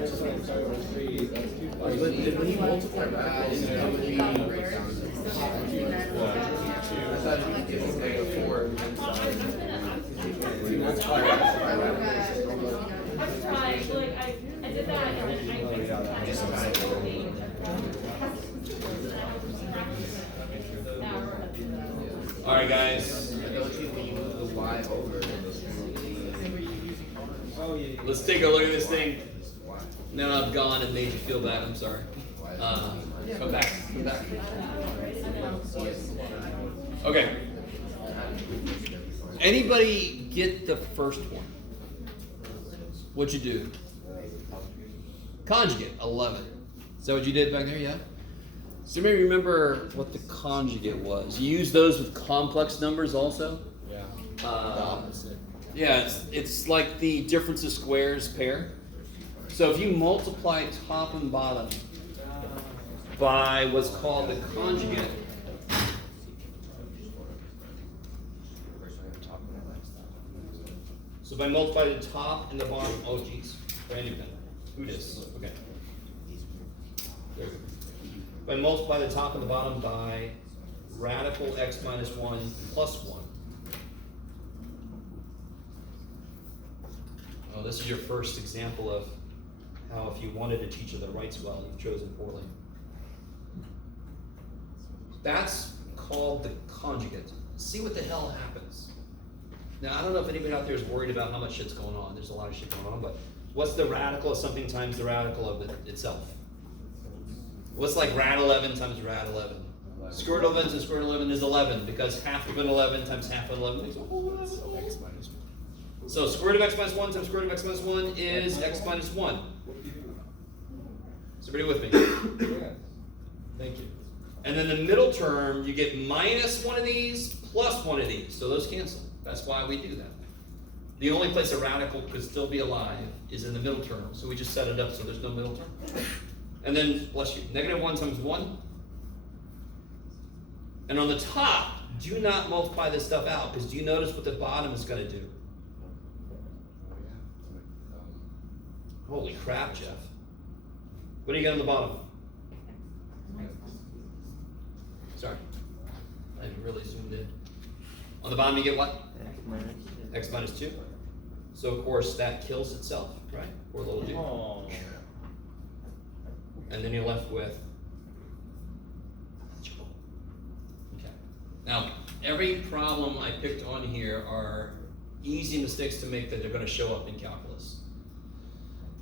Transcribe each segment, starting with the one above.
When you multiply that, that would be breakdown. I thought you could get -4 inside. If you multiply that. I'm trying, like, I did that and I Just kind All right, guys. Don't you think you move the y over? Let's take a look at this thing. Now I've gone and made you feel bad. I'm sorry. Come back. Come back. Okay. Anybody get the first one? What'd you do? Conjugate, 11. Is that what you did back there? Yeah? So maybe remember what the conjugate was. You use those with complex numbers also? Yeah. The opposite. Yeah, it's like the difference of squares pair. So if you multiply top and bottom by what's called the conjugate, so if I multiply the top and the bottom, oh geez, random pen. Who dis? Okay. There we go. If I multiply the top and the bottom by radical x minus 1 plus 1. Oh, this is your first example of how if you wanted a teacher that writes well, you've chosen poorly. That's called the conjugate. See what the hell happens. Now, I don't know if anybody out there is worried about how much shit's going on. There's a lot of shit going on, but what's the radical of something times the radical of it itself? What's like rad 11 times rad 11? Square root of 11 to square root of 11 is 11, because half of an 11 times half of 11 makes a whole 11. So square root of x minus 1 times square root of x minus 1 is x minus 1. Is everybody with me? Thank you. And then the middle term, you get minus one of these plus one of these. So those cancel. That's why we do that. The only place a radical could still be alive is in the middle term. So we just set it up so there's no middle term. And then, bless you, negative 1 times 1. And on the top, do not multiply this stuff out, because do you notice what the bottom is going to do? Holy crap, Jeff. What do you got on the bottom? Sorry. I really zoomed in. On the bottom you get what? X minus 2. So of course that kills itself, right? Poor little dude. Oh. And then you're left with. Okay. Now, every problem I picked on here are easy mistakes to make that are going to show up in calculus.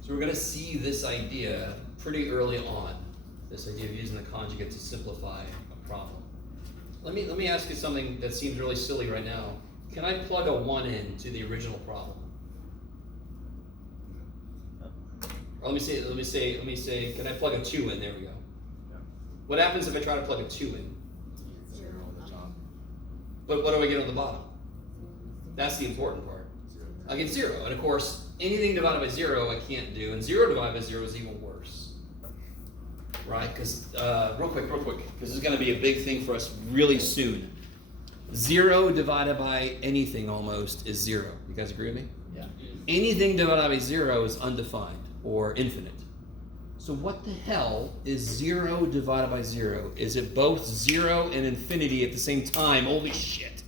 So we're going to see this idea pretty early on. This idea of using the conjugate to simplify a problem. Let me ask you something that seems really silly right now. Can I plug a 1 in to the original problem? Or let me say, can I plug a 2 in? There we go. What happens if I try to plug a 2 in? 0 on the top. But what do I get on the bottom? That's the important part. I get 0. And of course, anything divided by 0 I can't do, and 0 divided by 0 is even worse. Right? Because, real quick, because this is going to be a big thing for us really soon. 0 divided by anything almost is 0. You guys agree with me? Yeah. Anything divided by 0 is undefined or infinite. So what the hell is 0 divided by 0? Is it both 0 and infinity at the same time? Holy shit.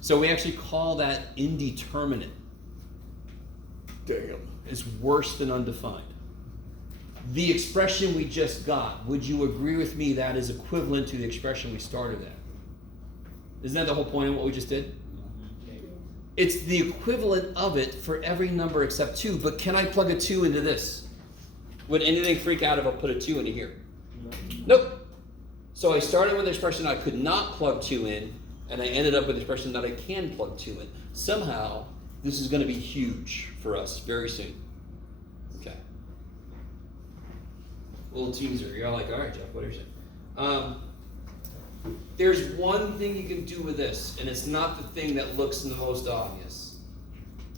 So we actually call that indeterminate. Damn. It's worse than undefined. The expression we just got, would you agree with me that is equivalent to the expression we started at? Isn't that the whole point of what we just did? It's the equivalent of it for every number except 2, but can I plug a 2 into this? Would anything freak out if I put a 2 into here? Nope. So I started with an expression I could not plug 2 in, and I ended up with an expression that I can plug 2 in. Somehow, this is going to be huge for us very soon. Okay. Little teaser. You're all like, all right, Jeff, what are you saying? There's one thing you can do with this, and it's not the thing that looks the most obvious.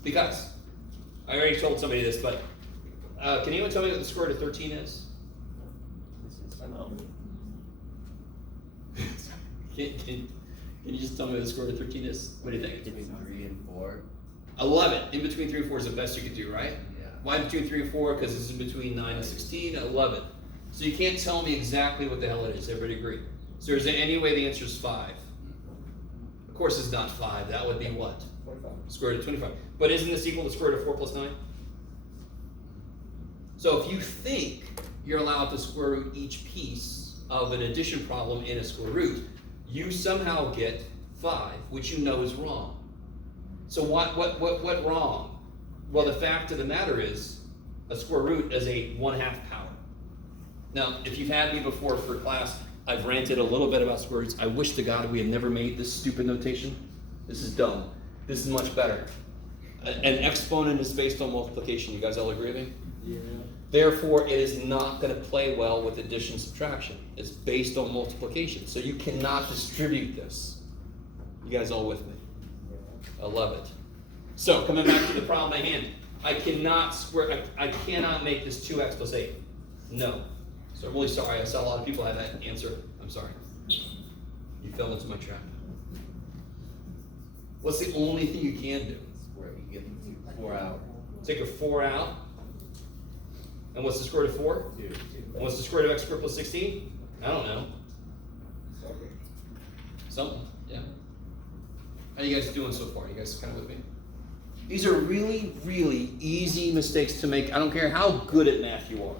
Because, I already told somebody this, but can anyone tell me what the square root of 13 is? Can you just tell me what the square root of 13 is? What do you think? Between 3 and 4. 11. In between 3 and 4 is the best you could do, right? Yeah. Why between 3 and 4? Because this is between 9 and 16, 11. So you can't tell me exactly what the hell it is. Everybody agree? So is there any way the answer is 5? Of course it's not 5. That would be what? 25. Square root of 25. But isn't this equal to square root of 4 plus 9? So if you think you're allowed to square root each piece of an addition problem in a square root, you somehow get 5, which you know is wrong. So what wrong? Well, the fact of the matter is, a square root is a 1/2 power. Now, if you've had me before for class, I've ranted a little bit about square roots. I wish to God we had never made this stupid notation. This is dumb. This is much better. An exponent is based on multiplication. You guys all agree with me? Yeah. Therefore, it is not going to play well with addition and subtraction. It's based on multiplication. So you cannot distribute this. You guys all with me? I love it. So, coming back to the problem at hand. I cannot make this 2x plus 8. No. So I'm really sorry. I saw a lot of people have that answer. I'm sorry. You fell into my trap. What's the only thing you can do? Where you get 4 out. Take a 4 out. And what's the square root of 4? 2. And what's the square root of x squared plus 16? I don't know. Something, yeah. How you guys doing so far? You guys kind of with me? These are really, really easy mistakes to make. I don't care how good at math you are.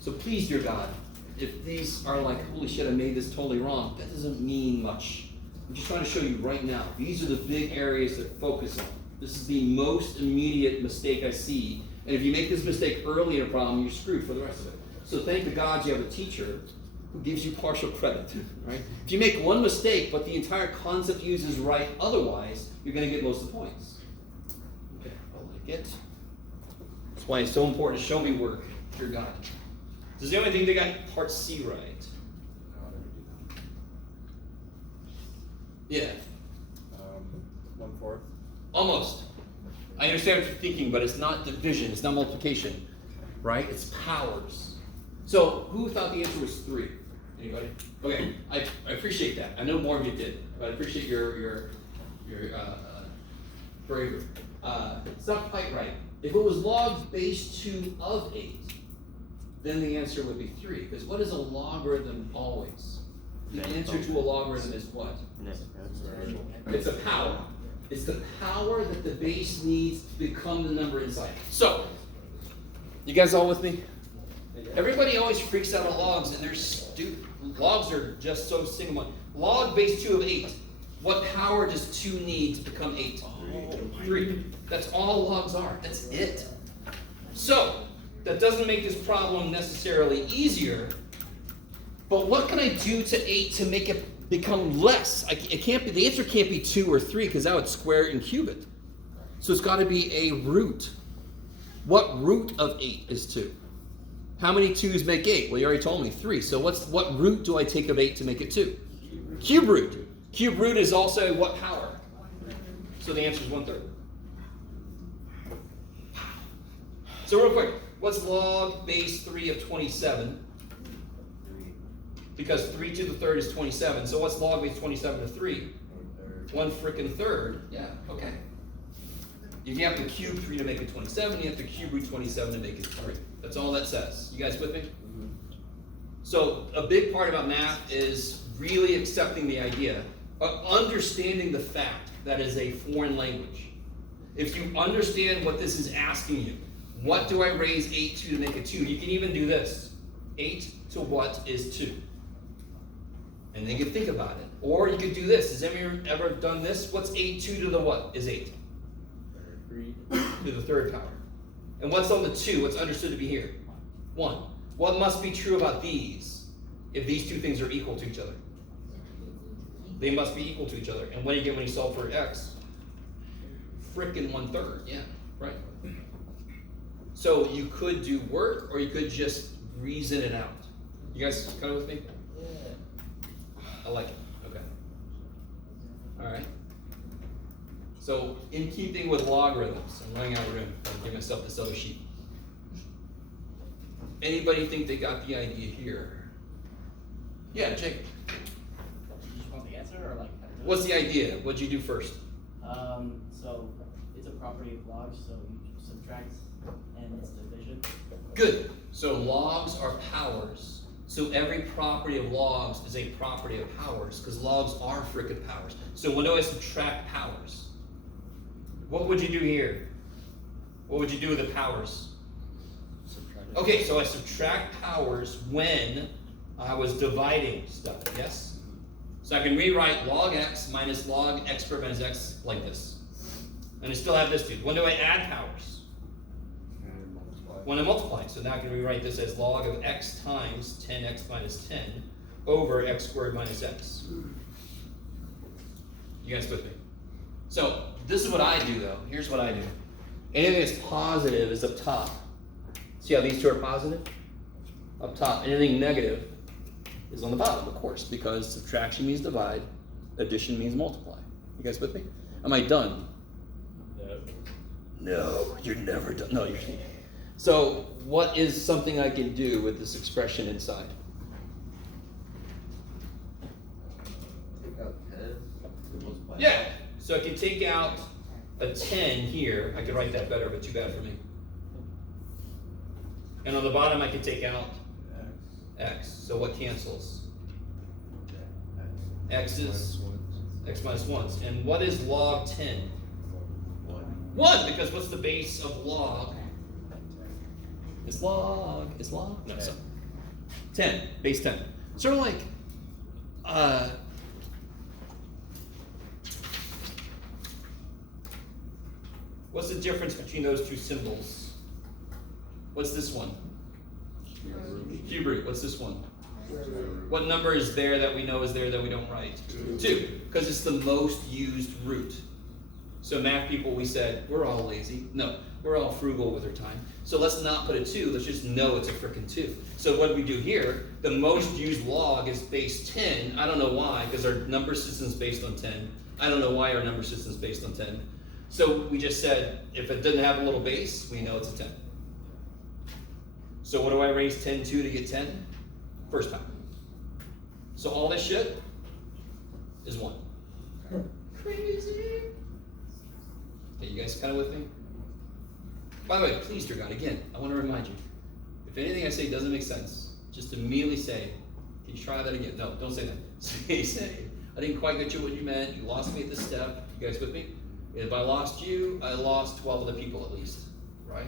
So please, dear God, if these are like, holy shit, I made this totally wrong, that doesn't mean much. I'm just trying to show you right now. These are the big areas to focus on. This is the most immediate mistake I see. And if you make this mistake early in a problem, you're screwed for the rest of it. So thank the gods you have a teacher who gives you partial credit, right? If you make one mistake, but the entire concept used is right otherwise, you're going to get most of the points. Okay, I like it. That's why it's so important to show me work, dear God. This is the only thing they got part C right. Yeah. 1/4. Almost. I understand what you're thinking, but it's not division, it's not multiplication, right? It's powers. So, who thought the answer was 3? Anybody? Okay, I appreciate that. I know more of you did, but I appreciate your bravery. It's not quite right. If it was log base 2 of 8, then the answer would be 3. Because what is a logarithm always? The answer to a logarithm is what? It's a power. It's the power that the base needs to become the number inside. So, you guys all with me? Everybody always freaks out on logs, and they're stupid. Logs are just so single one. Log base 2 of 8. What power does 2 need to become 8? 3. That's all logs are. That's it. So, that doesn't make this problem necessarily easier, but what can I do to 8 to make it become less? It can't be, the answer can't be 2 or 3 because that would square it and cube it. So it's got to be a root. What root of 8 is 2? How many 2's make 8? Well, you already told me 3. So what root do I take of 8 to make it 2? Cube root. Cube root is also what power? So the answer is 1/3. So real quick, what's log base 3 of 27? Because 3 to the 3rd is 27. So what's log base 27 to 3? 1/3. Yeah, okay. You have to cube 3 to make it 27. You have to cube root 27 to make it 3. That's all that says. You guys with me? So a big part about math is really accepting the idea, understanding the fact that is a foreign language. If you understand what this is asking you, what do I raise 8 to make it 2? You can even do this. 8 to what is 2? And then you can think about it. Or you could do this. Has anyone ever done this? What's 8 2 to the what is 8? 3. To the 3rd power. And what's on the 2? What's understood to be here? 1. What must be true about these if these two things are equal to each other? They must be equal to each other. And what do you get when you solve for x? Frickin' 1/3. Yeah, right. So you could do work or you could just reason it out. You guys kind of with me? I like it. Okay. All right. So, in keeping with logarithms, I'm running out of room. I'll give myself this other sheet. Anybody think they got the idea here? Yeah, Jake. You just want the answer or like how to do it? What's the idea? What'd you do first? So it's a property of logs, so you subtract Good. So logs are powers. So every property of logs is a property of powers, because logs are frickin' powers. So when do I subtract powers? What would you do here? What would you do with the powers? Okay, so I subtract powers when I was dividing stuff, yes? So I can rewrite log x minus log x squared minus x like this. And I still have this dude. When do I add powers? When I multiply. So now I can rewrite this as log of x times 10x minus 10 over x squared minus x. You guys with me? So this is what I do though. Here's what I do. Anything that's positive is up top. See how these two are positive? Up top. Anything negative is on the bottom, of course, because subtraction means divide, addition means multiply. You guys with me? Am I done? No, you're never done. No, you're. So, what is something I can do with this expression inside? Take out 10. Multiply. Yeah. So I can take out a 10 here. I could write that better, but too bad for me. And on the bottom, I can take out x. So what cancels? X is x minus 1. And what is log 10? 1, because what's the base of log? Is log. No, so 10, base 10. Sort of like, what's the difference between those two symbols? What's this one? Cube root. What's this one? What number is there that we know is there that we don't write? 2, because it's the most used root. So math people, we said, we're all lazy. No, we're all frugal with our time. So let's not put a 2, let's just know it's a frickin' 2. So what do we do here? The most used log is base 10. I don't know why, because our number system is based on 10. I don't know why our number system is based on 10. So we just said, if it doesn't have a little base, we know it's a 10. So what do I raise 10 to get 10? First time. So all this shit is 1. Crazy. Okay, you guys kind of with me? By the way, please, dear God, again, I want to remind you, if anything I say doesn't make sense, just immediately say, can you try that again? No, don't say that. Say, I didn't quite get you what you meant. You lost me at this step. You guys with me? If I lost you, I lost 12 other people at least, right?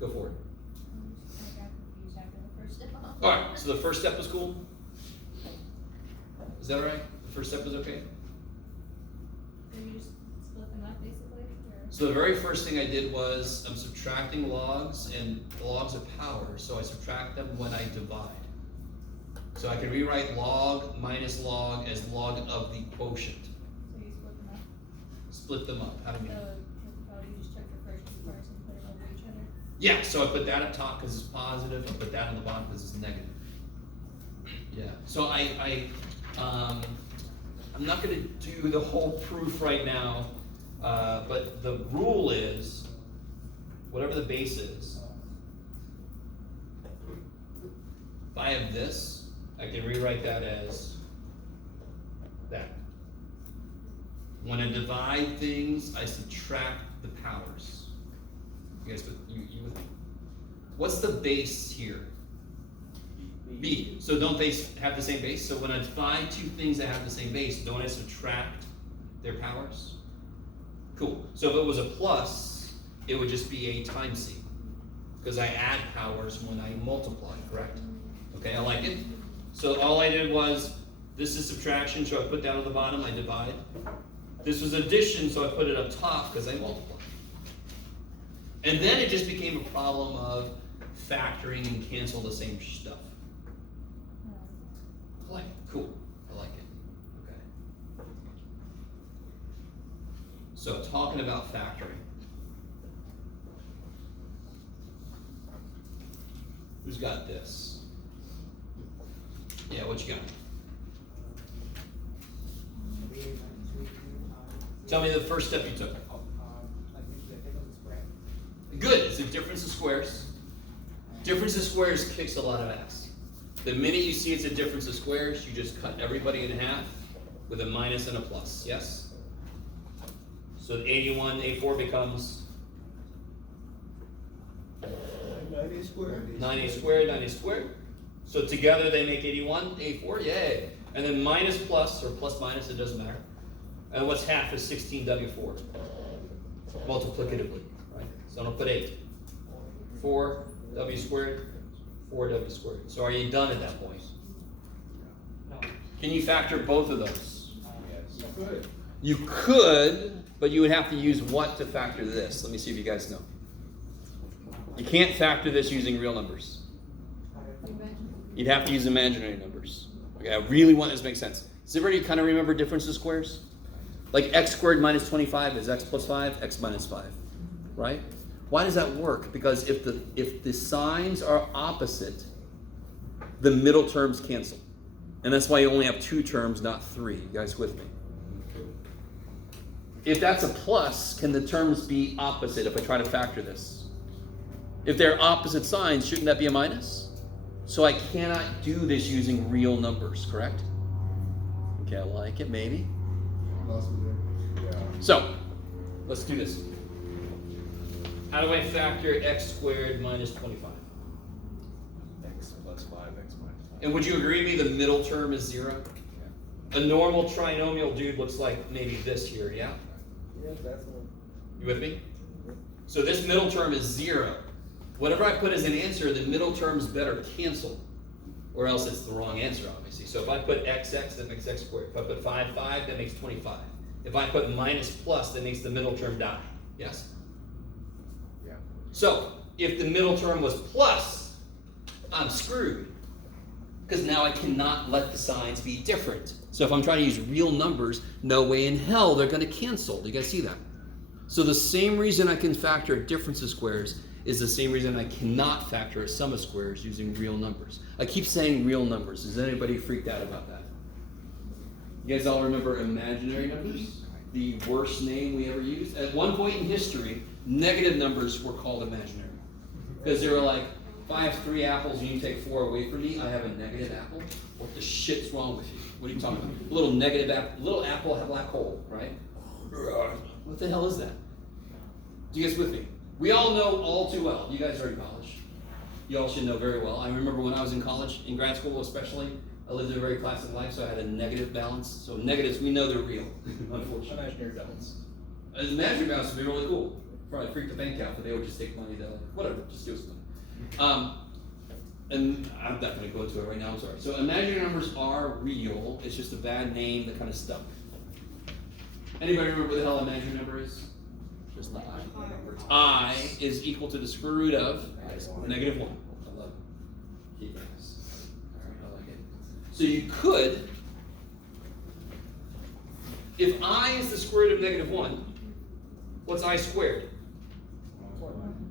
Go for it. I got confused after the first step. All right, so the first step was cool? Is that right? The first step was okay? So you just split them up basically? Or? So the very first thing I did was I'm subtracting logs, and logs are power, so I subtract them when I divide. So I can rewrite log minus log as log of the quotient. So you split them up? Split them up. How do you mean? So you just took the first two parts and put it over each other? Yeah, so I put that up top because it's positive, I put that on the bottom because it's negative. Yeah, so I'm not gonna do the whole proof right now, but the rule is, whatever the base is, if I have this, I can rewrite that as that. When I divide things, I subtract the powers. You guys, you with me? What's the base here? B. So don't they have the same base? So when I divide two things that have the same base, don't I subtract their powers? Cool. So if it was a plus, it would just be a times C, because I add powers when I multiply, correct? Okay, I like it. So all I did was, this is subtraction, so I put down at the bottom, I divide. This was addition, so I put it up top because I multiply. And then it just became a problem of factoring and cancel the same stuff. I like it. Cool. I like it. Okay. So talking about factoring. Who's got this? Yeah, what you got? Tell me the first step you took. Good, it's a difference of squares. Difference of squares kicks a lot of ass. The minute you see it's a difference of squares, you just cut everybody in half with a minus and a plus, yes? So 81, A4 becomes 9a squared. 9a squared, 9a squared. So together they make 81, a4, yay. And then minus plus, or plus minus, it doesn't matter. And what's half is 16w4, multiplicatively, right? So I'm gonna put 8. 4w squared, 4w squared. So are you done at that point? No. Can you factor both of those? You could. You could, but you would have to use what to factor this? Let me see if you guys know. You can't factor this using real numbers. You'd have to use imaginary numbers. Okay, I really want this to make sense. Does everybody kind of remember difference of squares? Like x squared minus 25 is x plus 5, x minus 5, right? Why does that work? Because if the signs are opposite, the middle terms cancel. And that's why you only have 2 terms, not 3. You guys with me? If that's a plus, can the terms be opposite if I try to factor this? If they're opposite signs, shouldn't that be a minus? So I cannot do this using real numbers, correct? Okay, I like it, maybe. Yeah. So, let's do this. How do I factor x squared minus 25? X plus 5, x minus 5. And would you agree with me the middle term is 0? A normal trinomial dude looks like maybe this here, yeah? Yeah, that's one. You with me? So this middle term is 0. Whatever I put as an answer, the middle terms better cancel, or else it's the wrong answer, obviously. So if I put xx, that makes x squared. If I put 5, that makes 25. If I put minus plus, that makes the middle term die. Yes? Yeah. So if the middle term was plus, I'm screwed. Because now I cannot let the signs be different. So if I'm trying to use real numbers, no way in hell they're going to cancel. Do you guys see that? So the same reason I can factor a difference of squares is the same reason I cannot factor a sum of squares using real numbers. I keep saying real numbers. Is anybody freaked out about that? You guys all remember imaginary numbers? The worst name we ever used? At one point in history, negative numbers were called imaginary. Because they were like, if I have 3 apples and you take 4 away from me, I have a negative apple? What the shit's wrong with you? What are you talking about? A little negative apple, little apple, have a black hole, right? What the hell is that? Do you guys with me? We all know all too well. You guys are in college. You all should know very well. I remember when I was in college, in grad school especially, I lived a very classic life, so I had a negative balance. So negatives, we know they're real, unfortunately. Imaginary balance. An imaginary balance would be really cool. Probably freak the bank out, but they would just take money. They're like, whatever, just give us money. And I'm not going to go into it right now, I'm sorry. So imaginary numbers are real. It's just a bad name that kind of stuck. Anybody remember what the hell imaginary number is? Just the I is equal to the square root of negative 1. I love it. Keep this. All right, I like it. So you could, if I is the square root of negative 1, what's I squared?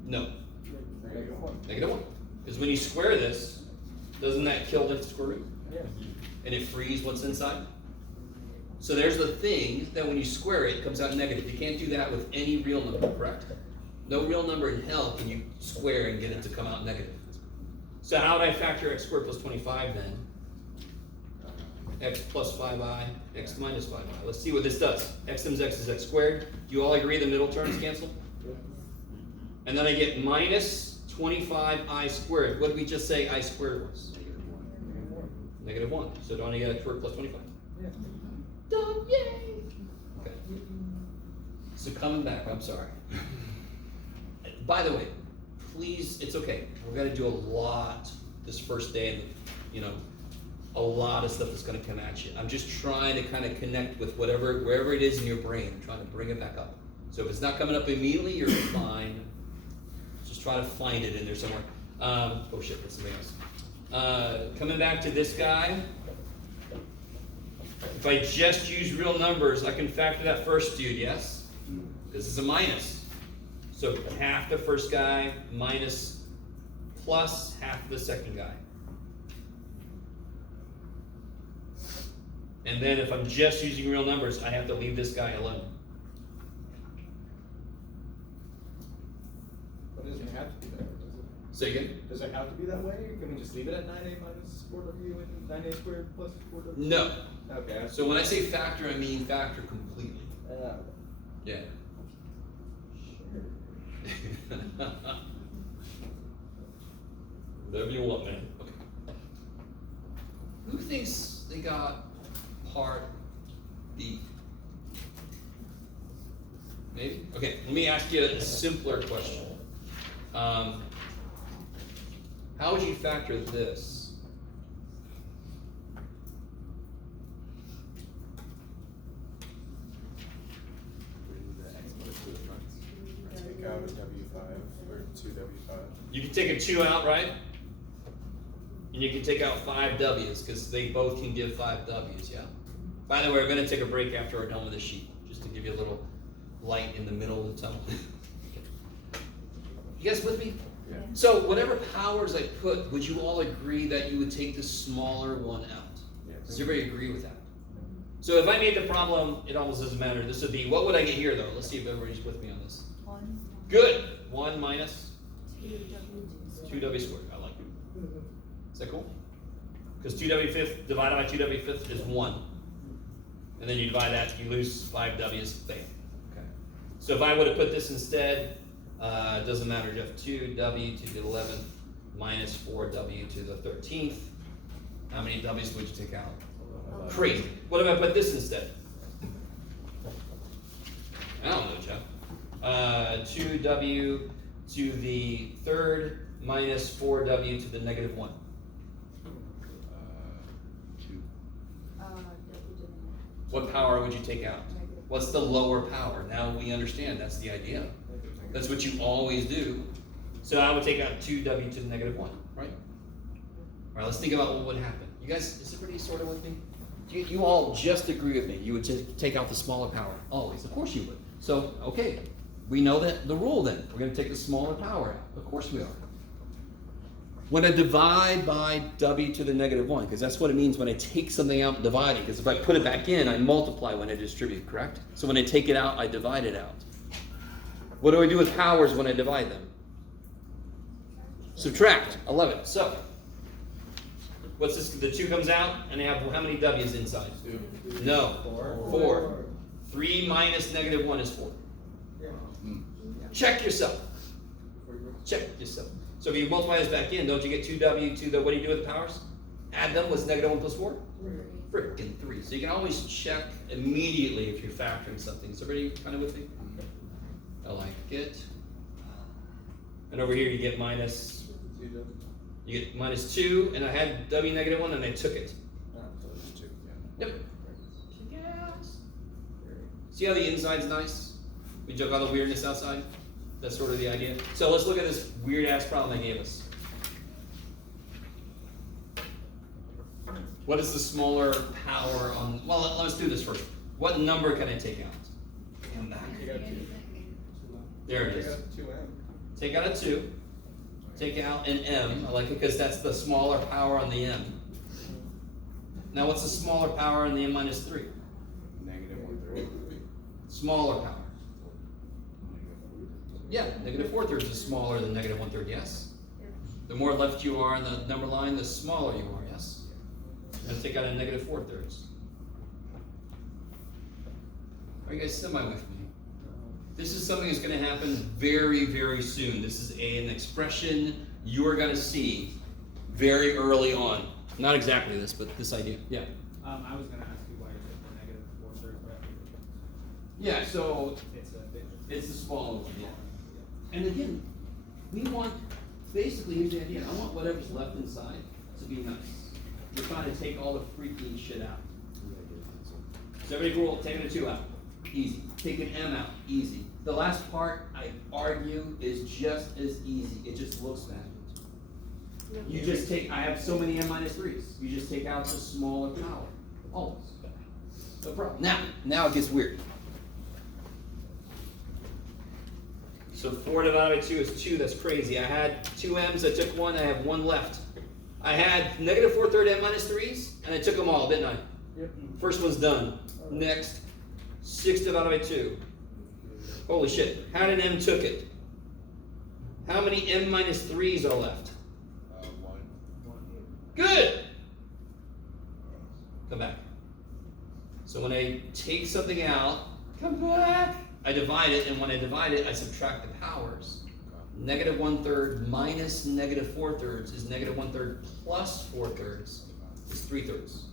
No. Negative 1. Because when you square this, doesn't that kill the square root? Yeah. And it frees what's inside? So there's the thing that when you square it, it comes out negative. You can't do that with any real number, correct? No real number in hell can you square and get it to come out negative. So how would I factor x squared plus 25 then? X plus 5i, x minus 5i. Let's see what this does. X times x is x squared. Do you all agree the middle terms cancel? And then I get minus 25i squared. What did we just say I squared was? Negative 1. So don't I get x squared plus 25? Yeah. Done, yay! Okay. So coming back, I'm sorry. By the way, please, it's okay. We're gonna do a lot this first day, and you know, a lot of stuff is gonna come at you. I'm just trying to kind of connect with wherever it is in your brain. I'm trying to bring it back up. So if it's not coming up immediately, you're fine. Just try to find it in there somewhere. Oh shit, that's something else. Coming back to this guy. If I just use real numbers, I can factor that first dude, yes? This is a minus. So half the first guy minus plus half the second guy. And then if I'm just using real numbers, I have to leave this guy alone. But it doesn't have to be that way, does it? Say again? Does it have to be that way? Can we just leave it at 9a minus 4w and 9a squared plus 4w? No. Okay. So when I say factor, I mean factor completely. Yeah. Whatever you want, man. Okay. Who thinks they got part B? Maybe? Okay, let me ask you a simpler question. How would you factor this? Take out a W5 or 2W5. You can take a 2 out, right? And you can take out 5 W's, because they both can give 5 W's, yeah? By the way, we're gonna take a break after we're done with this sheet, just to give you a little light in the middle of the tunnel. You guys with me? Yeah. So whatever powers I put, would you all agree that you would take the smaller one out? Yes. Does everybody agree with that? So if I made the problem, it almost doesn't matter. This would be, what would I get here though? Let's see if everybody's with me on this. 1, Good. 1 minus 2W. 2W squared. I like it. Is that cool? Because 2W fifth divided by 2W fifth is 1. And then you divide that, you lose 5 W's. Bam. Okay. So if I would have put this instead, it doesn't matter, Jeff. 2W to the 11th minus 4W to the 13th. How many W's would you take out? Crazy. What if I put this instead? I don't know, Jeff. 2W to the 3rd minus 4W to the negative 1. 2. What power would you take out? What's the lower power? Now we understand that's the idea. That's what you always do. So I would take out 2W to the negative 1, right? All right, let's think about what would happen. You guys, is everybody sort of with me? You all just agree with me. You would just take out the smaller power. Always. Of course you would. So, okay, we know that the rule then. We're going to take the smaller power out. Of course we are. When I divide by W to the negative 1, because that's what it means when I take something out and divide it. Because if I put it back in, I multiply when I distribute, correct? So when I take it out, I divide it out. What do I do with powers when I divide them? Subtract. I love it. So, what's this? The 2 comes out, and I have how many W's inside? 2. No. 4. 4. 3 minus negative 1 is 4. Check yourself. Check yourself. So if you multiply this back in, don't you get 2W to the, what do you do with the powers? Add them, what's negative 1 plus 4? Frickin' 3. So you can always check immediately if you're factoring something. Is everybody kind of with me? I like it. And over here you get minus, you get minus 2, and I had W negative 1 and I took it. Yep. Yes. See how the inside's nice? We took all the weirdness outside? That's sort of the idea. So let's look at this weird ass problem they gave us. What is the smaller power on, well, let's do this first. What number can I take out? Damn that. Take out 2. There it Take is. out 2M. Take out a 2. Take out an M. I like it because that's the smaller power on the M. Now what's the smaller power on the M minus 3? Negative 1/3. Smaller power. Yeah, negative 4/3 is smaller than negative 1/3, yes? The more left you are in the number line, the smaller you are, yes? I'm going to take out a negative 4/3. Are you guys semi with me? This is something that's going to happen very, very soon. This is an expression you are going to see very early on. Not exactly this, but this idea. Yeah. I was gonna ask you why is it the negative 4/3 bracket? Yeah, so It's a bit. it's the smaller one, yeah. And again, we want, basically, here's the idea. I want whatever's left inside to be nice. We're trying to take all the freaking shit out. So everybody cool? Taking a 2 out. Easy. Take an M out. Easy. The last part, I argue, is just as easy. It just looks bad. You just take, I have so many M minus 3s. You just take out the smaller power. Always. No problem. Now it gets weird. So 4 divided by 2 is 2. That's crazy. I had 2 M's. I took 1. I have 1 left. I had negative 4/3 M minus 3s, and I took them all, didn't I? Yep. First one's done. Next, 6 divided by 2. Holy shit. How did M took it? How many M minus 3s are left? 1. Good! Come back. So when I take something out, come back, I divide it, and when I divide it, I subtract the powers. Negative 1/3 minus negative 4/3 is negative 1/3 plus 4/3 is 3/3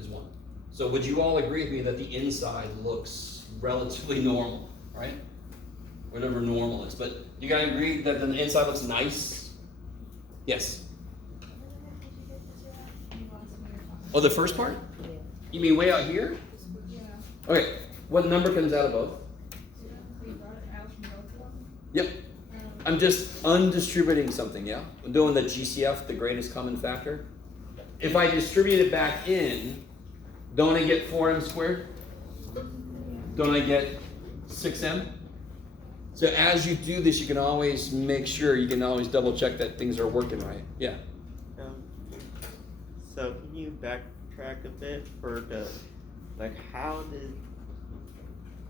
is 1. So would you all agree with me that the inside looks relatively normal, right? Whatever normal is. But you guys agree that the inside looks nice? Yes. Oh, the first part? You mean way out here? Okay. What number comes out of both? Yep. I'm just undistributing something, yeah? I'm doing the GCF, the greatest common factor. If I distribute it back in, don't I get 4m squared? Don't I get 6m? So as you do this, you can always make sure, you can always double check that things are working right. Yeah. So can you backtrack a bit for the, like, how did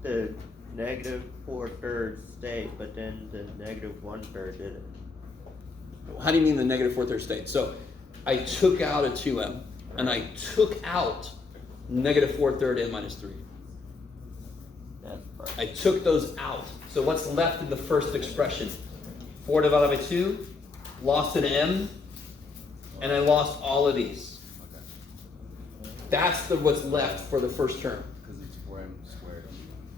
the negative 4/3 stay, but then the negative 1/3 didn't? How do you mean the negative 4/3 state? So I took out a 2m, and I took out negative 4/3 m minus 3. That's perfect. I took those out. So what's left in the first expression? 4 divided by 2, lost an m, and I lost all of these. That's what's left for the first term. Because it's 4m squared.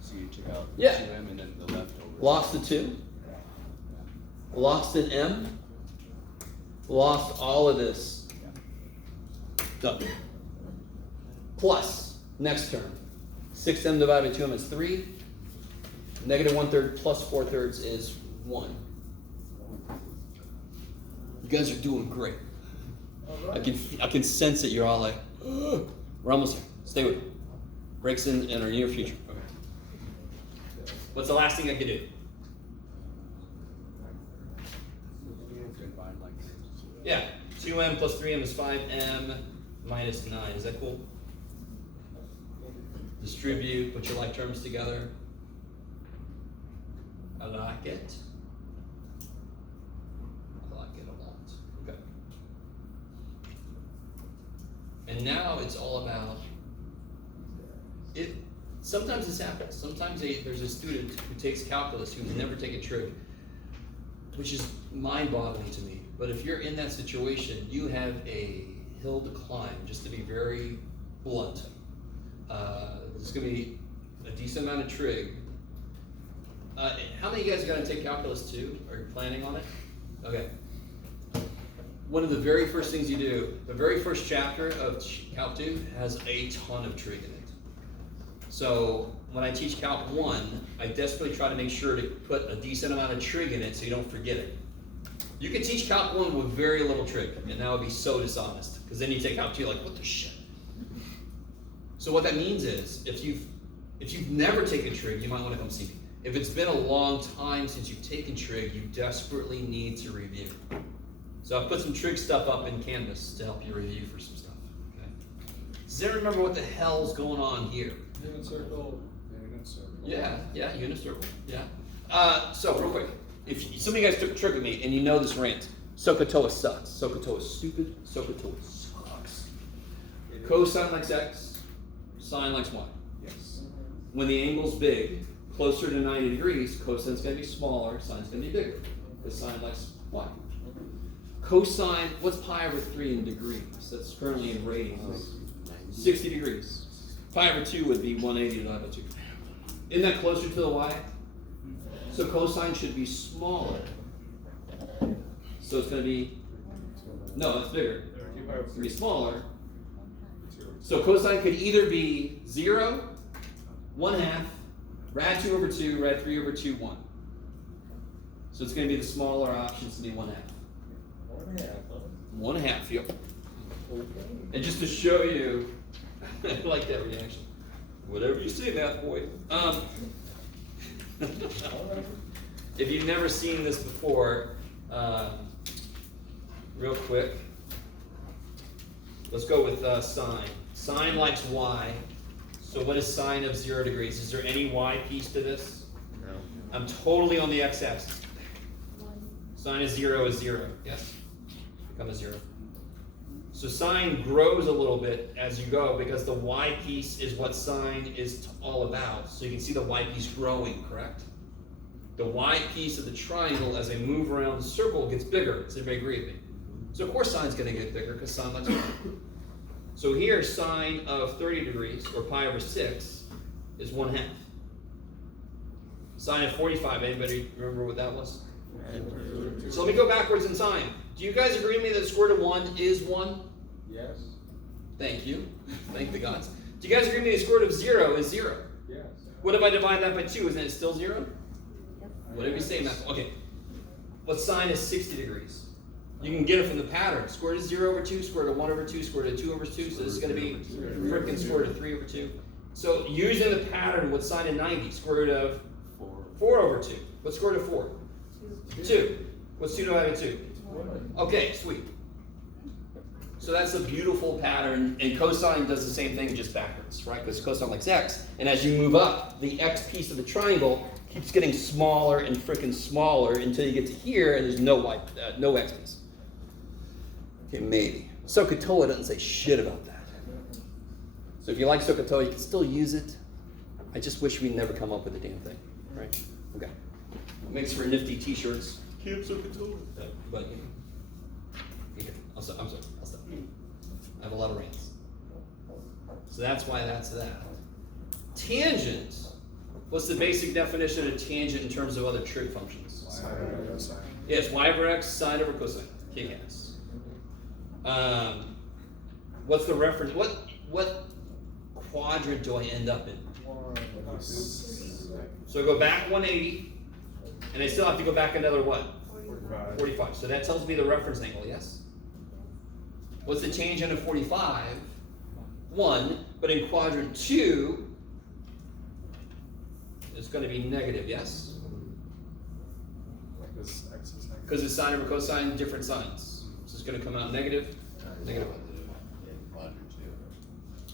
So you took out Yeah. 2m and then the leftover. Lost a 2, lost an m, lost all of this. Done. Plus, next term, 6m divided by 2m is 3. Negative 1/3 plus 4/3 is 1. You guys are doing great. I can sense it. You're all like, "Ugh." We're almost here. Stay with me. Breaks in our near future. Okay. What's the last thing I can do? Combine like this. Yeah, 2m plus 3m is 5m minus 9. Is that cool? Distribute, put your like terms together. I like it. I like it a lot. Okay. And now it's all about it. Sometimes this happens. Sometimes there's a student who takes calculus who's never taken trig, which is mind-boggling to me. But if you're in that situation, you have a hill to climb, just to be very blunt. There's going to be a decent amount of trig. How many of you guys are going to take calculus 2? Are you planning on it? Okay. One of the very first things you do, the very first chapter of Calc 2 has a ton of trig in it. So when I teach Calc 1, I desperately try to make sure to put a decent amount of trig in it so you don't forget it. You can teach Calc 1 with very little trig, and that would be so dishonest, because then you take Calc 2, like, what the shit? So what that means is, if you've never taken trig, you might want to come see me. If it's been a long time since you've taken trig, you desperately need to review. So I've put some trig stuff up in Canvas to help you review for some stuff. Okay. Does anyone remember what the hell's going on here? Unit circle. Unit circle. Yeah, unit circle. Yeah. So real quick, if some of you guys took trig with me and you know this rant, SOHCAHTOA sucks. SOHCAHTOA is stupid. SOHCAHTOA sucks. Cosine likes x, sine likes y. Yes. When the angle's big, closer to 90 degrees, cosine's gonna be smaller, sine's gonna be bigger. Because sine likes y. Cosine, what's pi over 3 in degrees? That's currently in radians. 60 degrees. Pi over 2 would be 180 divided by 2. Isn't that closer to the y? So cosine should be smaller. So it's going to be, no, that's bigger. It's going to be smaller. So cosine could either be 0, 1/2, rad 2 over 2, rad 3 over 2, 1. So it's going to be the smaller options to be 1/2. 1/2, yep. And just to show you, I like that reaction. Whatever you say, math boy. If you've never seen this before, real quick, let's go with sine. Sine likes y. So what is sine of 0 degrees? Is there any y piece to this? No. I'm totally on the x-axis. Sine of 0 is 0. Yes? Become a 0. So sine grows a little bit as you go because the y piece is what sine is all about. So you can see the y piece growing, correct? the y piece of the triangle as I move around the circle gets bigger. Does everybody agree with me? So of course sine's gonna get bigger because sine likes pi. So here sine of 30 degrees, or pi over 6, is 1/2. Sine of 45, anybody remember what that was? So let me go backwards in time. Do you guys agree with me that the square root of 1 is 1? Yes. Thank you. Thank the gods. Do you guys agree with me the square root of 0 is 0? Yes. What if I divide that by 2? Isn't it still 0? Whatever you say, math. Okay. What sine is 60 degrees? You can get it from the pattern. Square root of 0 over 2, square root of 1 over 2, square root of 2 over 2. So this is going to be frickin' square root of 3 over 2. So using the pattern, what's sine of 90? Square root of 4 over 2. What's square root of 4? 2. What's 2 divided by 2? Okay, sweet. So that's a beautiful pattern, and cosine does the same thing, just backwards, right? Because cosine likes x, and as you move up, the x piece of the triangle keeps getting smaller and frickin' smaller until you get to here, and there's no no x piece. Okay, maybe. SOHCAHTOA doesn't say shit about that. So if you like SOHCAHTOA, you can still use it. I just wish we'd never come up with a damn thing, right? Okay. It makes for nifty t-shirts. Keep SOHCAHTOA. But, you know. Okay, I'm sorry. I'll stop. I have a lot of rants. So that's why that's that. Tangent. What's the basic definition of tangent in terms of other trig functions? Yes, y over x, sine over cosine. Kick-ass. What's the reference? What quadrant do I end up in? So I go back 180, and I still have to go back another what? 45. So that tells me the reference angle, yes? What's the tangent of 45? 1, but in quadrant 2, it's going to be negative, yes? Because it's sine over cosine, different signs. So it's going to come out negative, negative 1.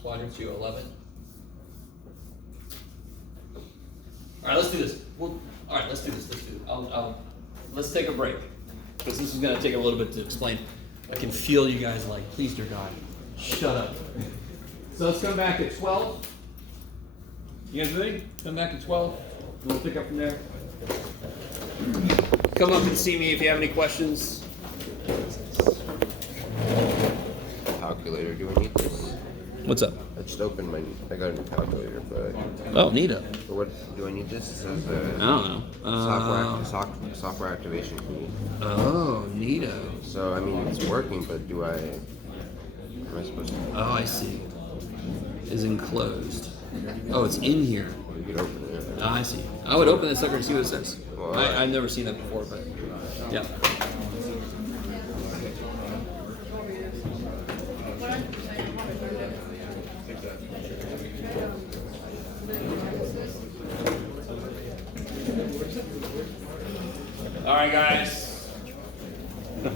Quadrant 2, 11. All right, let's do this. All right, let's do this. Let's take a break, because this is going to take a little bit to explain. I can feel you guys like, please, dear God, shut up. So let's come back at 12. You guys ready? Come back at 12, and we'll pick up from there. Come up and see me if you have any questions. Calculator, do I need this? What's up? I just opened I got a new calculator, but Oh, neato. what do I need this? It says I don't know. software activation key. Oh, neato. So I mean it's working, but am I supposed to? Oh, I see. Is enclosed. Oh, it's in here. You could open it. Oh, I see. I would open this sucker and see what it says. Well, I've never seen that before, but yeah. All right, guys. You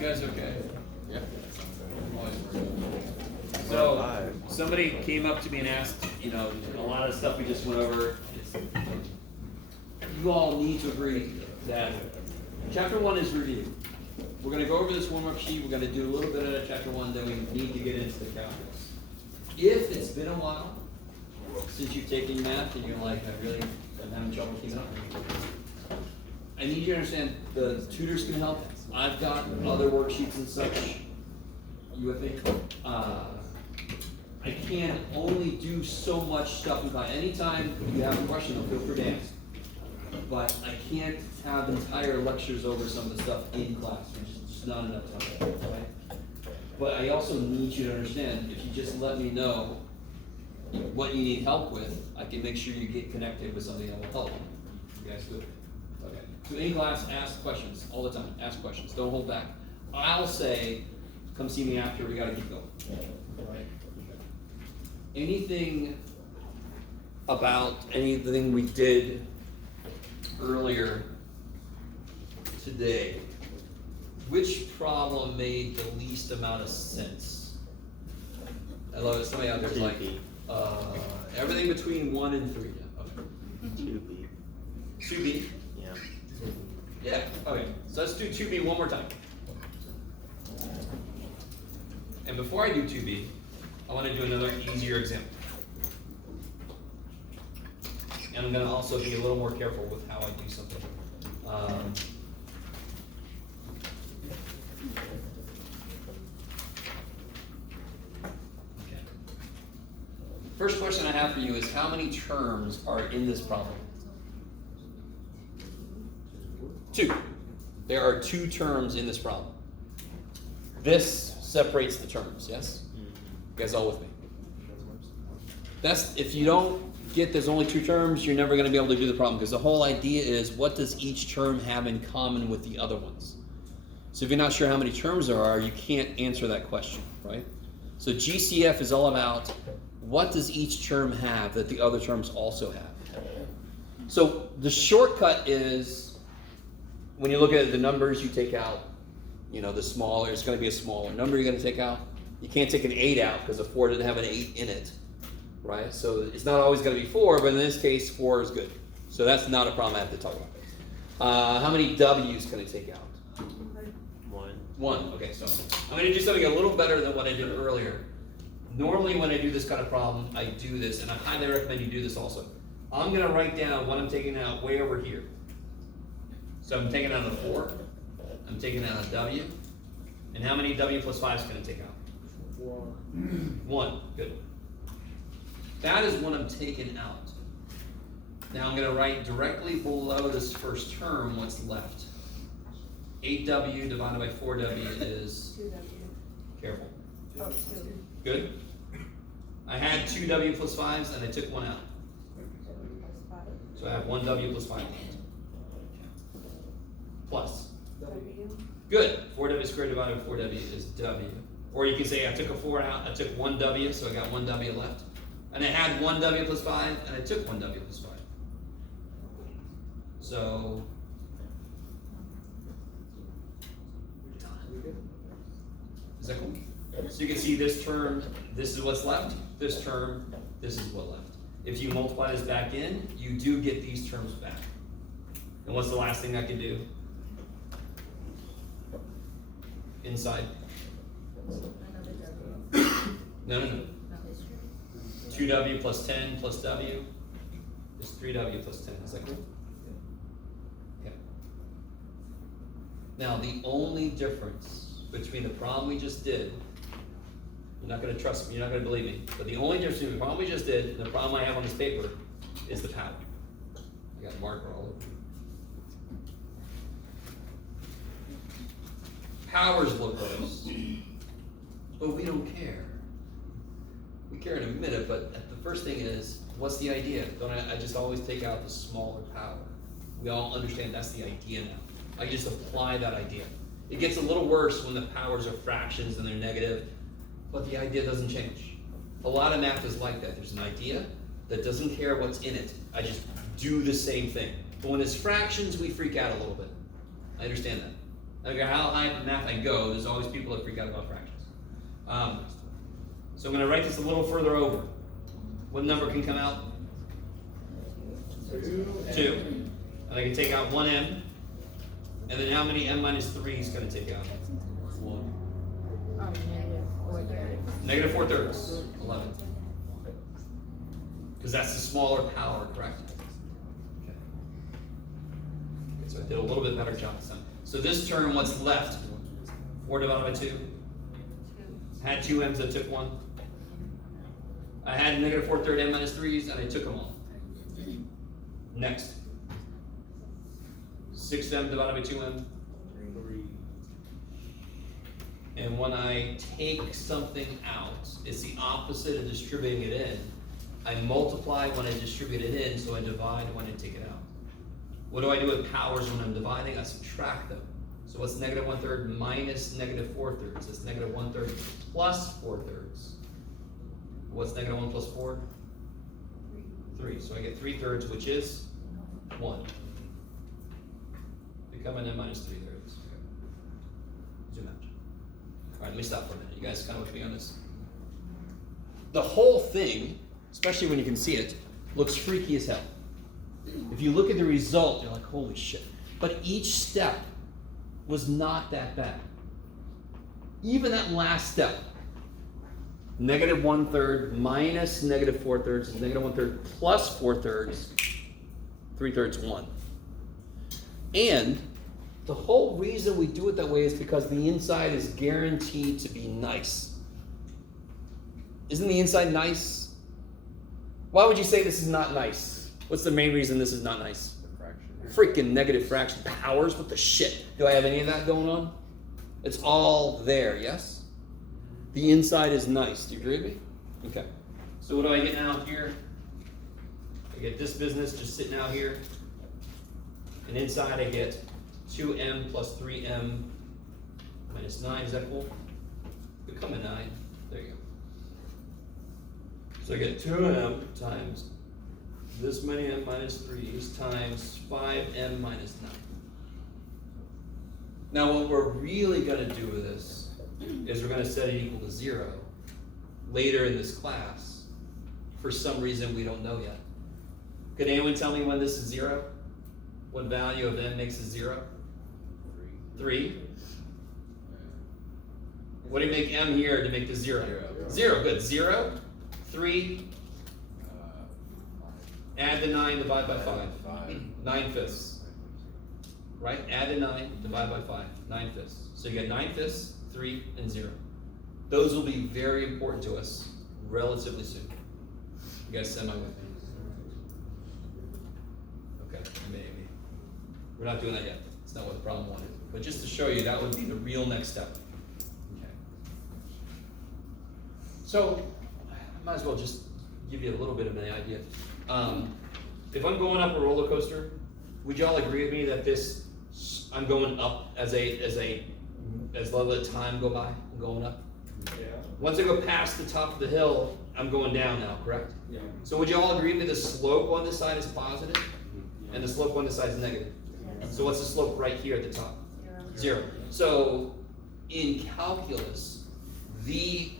guys okay? Yeah. So, somebody came up to me and asked, a lot of the stuff we just went over, you all need to agree that chapter 1 is review. We're going to go over this one worksheet, we're going to do a little bit of chapter 1, then we need to get into the calculus. If it's been a while since you've taken math and you're like, I'm having trouble keeping up, I need you to understand the tutors can help. I've got other worksheets and such. You with me? I can only do so much stuff in class. Anytime you have a question, feel free to ask. But I can't have entire lectures over some of the stuff in class. There's just not enough time, right? But I also need you to understand, if you just let me know what you need help with, I can make sure you get connected with somebody that will help you. You guys good? Okay. So in class, ask questions all the time. Ask questions. Don't hold back. I'll say, come see me after. We got to keep going. Right? Anything about anything we did earlier today? Which problem made the least amount of sense? I love it. Somebody out there's like, everything between 1 and 3. Okay. 2B. 2B? Yeah. Yeah, okay. So let's do 2B one more time. And before I do 2B, I want to do another easier example. And I'm going to also be a little more careful with how I do something. Okay. First question I have for you is how many terms are in this problem? 2. There are 2 terms in this problem. This separates the terms, yes? You guys all with me? That's, if you don't get there's only 2 terms, you're never going to be able to do the problem, because the whole idea is what does each term have in common with the other ones? So if you're not sure how many terms there are, you can't answer that question, right? So GCF is all about what does each term have that the other terms also have. So the shortcut is when you look at the numbers, you take out, the smaller, it's going to be a smaller number you're going to take out. You can't take an 8 out because a 4 didn't have an 8 in it, right? So it's not always going to be 4, but in this case, 4 is good. So that's not a problem I have to talk about. How many W's can I take out? 1. Okay, so I'm going to do something a little better than what I did earlier. Normally when I do this kind of problem, I do this, and I highly recommend you do this also. I'm going to write down what I'm taking out way over here. So I'm taking out a 4. I'm taking out a W. And how many W plus 5s can I take out? 1. Good. That is what I'm taking out. Now I'm going to write directly below this first term what's left. 8W divided by 4W is... 2W. Careful. Oh, 2. Good. I had 2W plus 5s and I took 1 out. So I have 1W plus 5 left. Plus. W. Good. 4W squared divided by 4W is W. Or you can say I took a 4 out, I took 1W, so I got 1W left. And I had 1W plus 5, and I took 1W plus 5. So, is that cool? So you can see this term, this is what's left, this term, this is what left. If you multiply this back in, you do get these terms back. And what's the last thing I can do? Inside. No. 2W plus 10 plus W is 3W plus 10. Is that cool? Okay. Now, the only difference between the problem we just did, you're not going to trust me, you're not going to believe me, but the only difference between the problem we just did and the problem I have on this paper is the power. I got marker all over. Powers look gross, but we don't care. We care in a minute, but the first thing is, what's the idea? Don't I just always take out the smaller power? We all understand that's the idea now. I just apply that idea. It gets a little worse when the powers are fractions and they're negative, but the idea doesn't change. A lot of math is like that. There's an idea that doesn't care what's in it. I just do the same thing. But when it's fractions, we freak out a little bit. I understand that. I don't care how high in math I go, there's always people that freak out about fractions. So I'm going to write this a little further over. What number can come out? 2. And I can take out 1m. And then how many m minus 3 is going to take out? 1. Negative 4 thirds. 11. Because that's the smaller power, correct? Okay. So I did a little bit better job this time. So this term, what's left? 4 divided by 2. I had 2 m's, I took 1. I had negative 4 thirds m minus 3's, and I took them all. Next. 6m divided by 2m. And when I take something out, it's the opposite of distributing it in. I multiply when I distribute it in, so I divide when I take it out. What do I do with powers when I'm dividing? I subtract them. So what's negative 1/3 minus negative 4 thirds? It's negative 1/3 plus 4 thirds. What's negative 1 plus 4? 3. So I get 3 thirds, which is 1. Becoming n minus 3 thirds. Okay. Zoom out. All right, let me stop for a minute. You guys kind of with me on this? The whole thing, especially when you can see it, looks freaky as hell. If you look at the result, you're like, holy shit. But each step was not that bad. Even that last step Negative 1/3 minus negative 4/3 is negative 1/3 plus 4/3, 3/3 1. And the whole reason we do it that way is because the inside is guaranteed to be nice. Isn't the inside nice? Why would you say this is not nice? What's the main reason this is not nice? Freaking negative fraction powers, what the shit? Do I have any of that going on? It's all there, yes? The inside is nice. Do you agree with me? Okay. So what do I get now here? I get this business just sitting out here. And inside I get 2m plus 3m minus 9. Is that cool? Become a 9. There you go. So I get 2m times this many m minus 3's times 5m minus 9. Now what we're really going to do with this is we're going to set it equal to 0 later in this class. For some reason we don't know yet. Could anyone tell me when this is 0? What value of m makes it 0? 3. What do you make m here to make this 0? 0, good. 0, 3, add the 9, divide by 5. 9/5. Right? Add the 9, divide by 5. 9/5. So you get 9/5, 3, and 0. Those will be very important to us relatively soon. You guys semi with me? Okay, maybe. We're not doing that yet. It's not what the problem wanted. But just to show you, that would be the real next step. Okay. So, I might as well just give you a little bit of an idea. If I'm going up a roller coaster, would y'all agree with me that I'm going up as let time go by? I'm going up. Yeah. Once I go past the top of the hill, I'm going down now, correct? Yeah. So would you all agree with me the slope on this side is positive and the slope on this side is negative? So what's the slope right here at the top? 0. So in calculus, the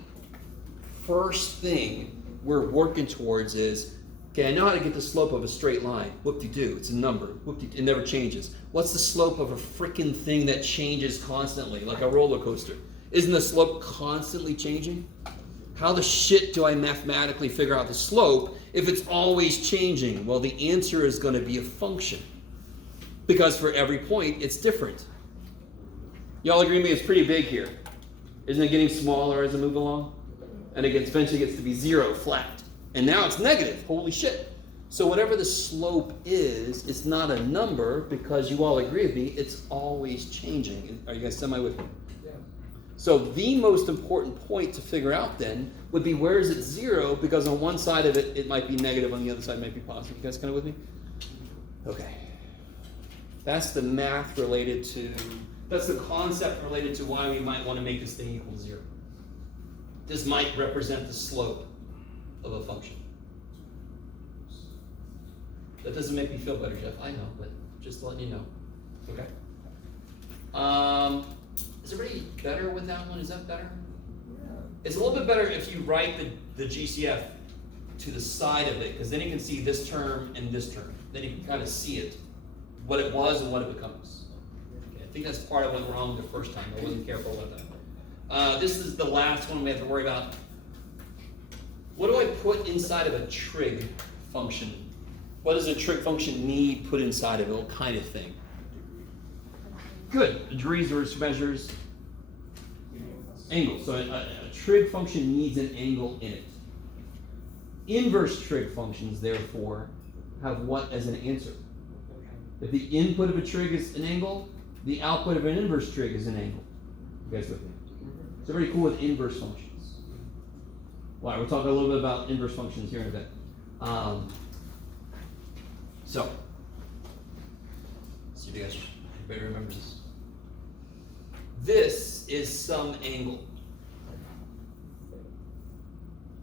first thing we're working towards is, okay, I know how to get the slope of a straight line. Whoop-de-doo, it's a number. Whoop-de, it never changes. What's the slope of a freaking thing that changes constantly, like a roller coaster? Isn't the slope constantly changing? How the shit do I mathematically figure out the slope if it's always changing? Well, the answer is going to be a function. Because for every point, it's different. Y'all agree with me? It's pretty big here. Isn't it getting smaller as I move along? And it eventually gets to be 0, flat. And now it's negative. Holy shit. So whatever the slope is, it's not a number because you all agree with me, it's always changing. Are you guys semi with me? Yeah. So the most important point to figure out then would be where is it 0, because on one side of it, it might be negative, on the other side it might be positive. You guys kind of with me? Okay. That's the math related to, that's the concept related to why we might want to make this thing equal to 0. This might represent the slope of a function. That doesn't make me feel better, Jeff. I know, but just letting you know. Okay. Is everybody better with that one? Is that better? Yeah. It's a little bit better if you write the GCF to the side of it, because then you can see this term and this term. Then you can kind of see it, what it was and what it becomes. Okay, I think that's part of what went wrong the first time. I wasn't careful about that. This is the last one we have to worry about. What do I put inside of a trig function? What does a trig function need put inside of it? What kind of thing? Good. Degrees versus measures. Angles. So a trig function needs an angle in it. Inverse trig functions, therefore, have what as an answer? If the input of a trig is an angle, the output of an inverse trig is an angle. You guys with me? So very cool with inverse functions. All right, we'll talk a little bit about inverse functions here in a bit. So, let's see if you guys, everybody remembers this. This is some angle.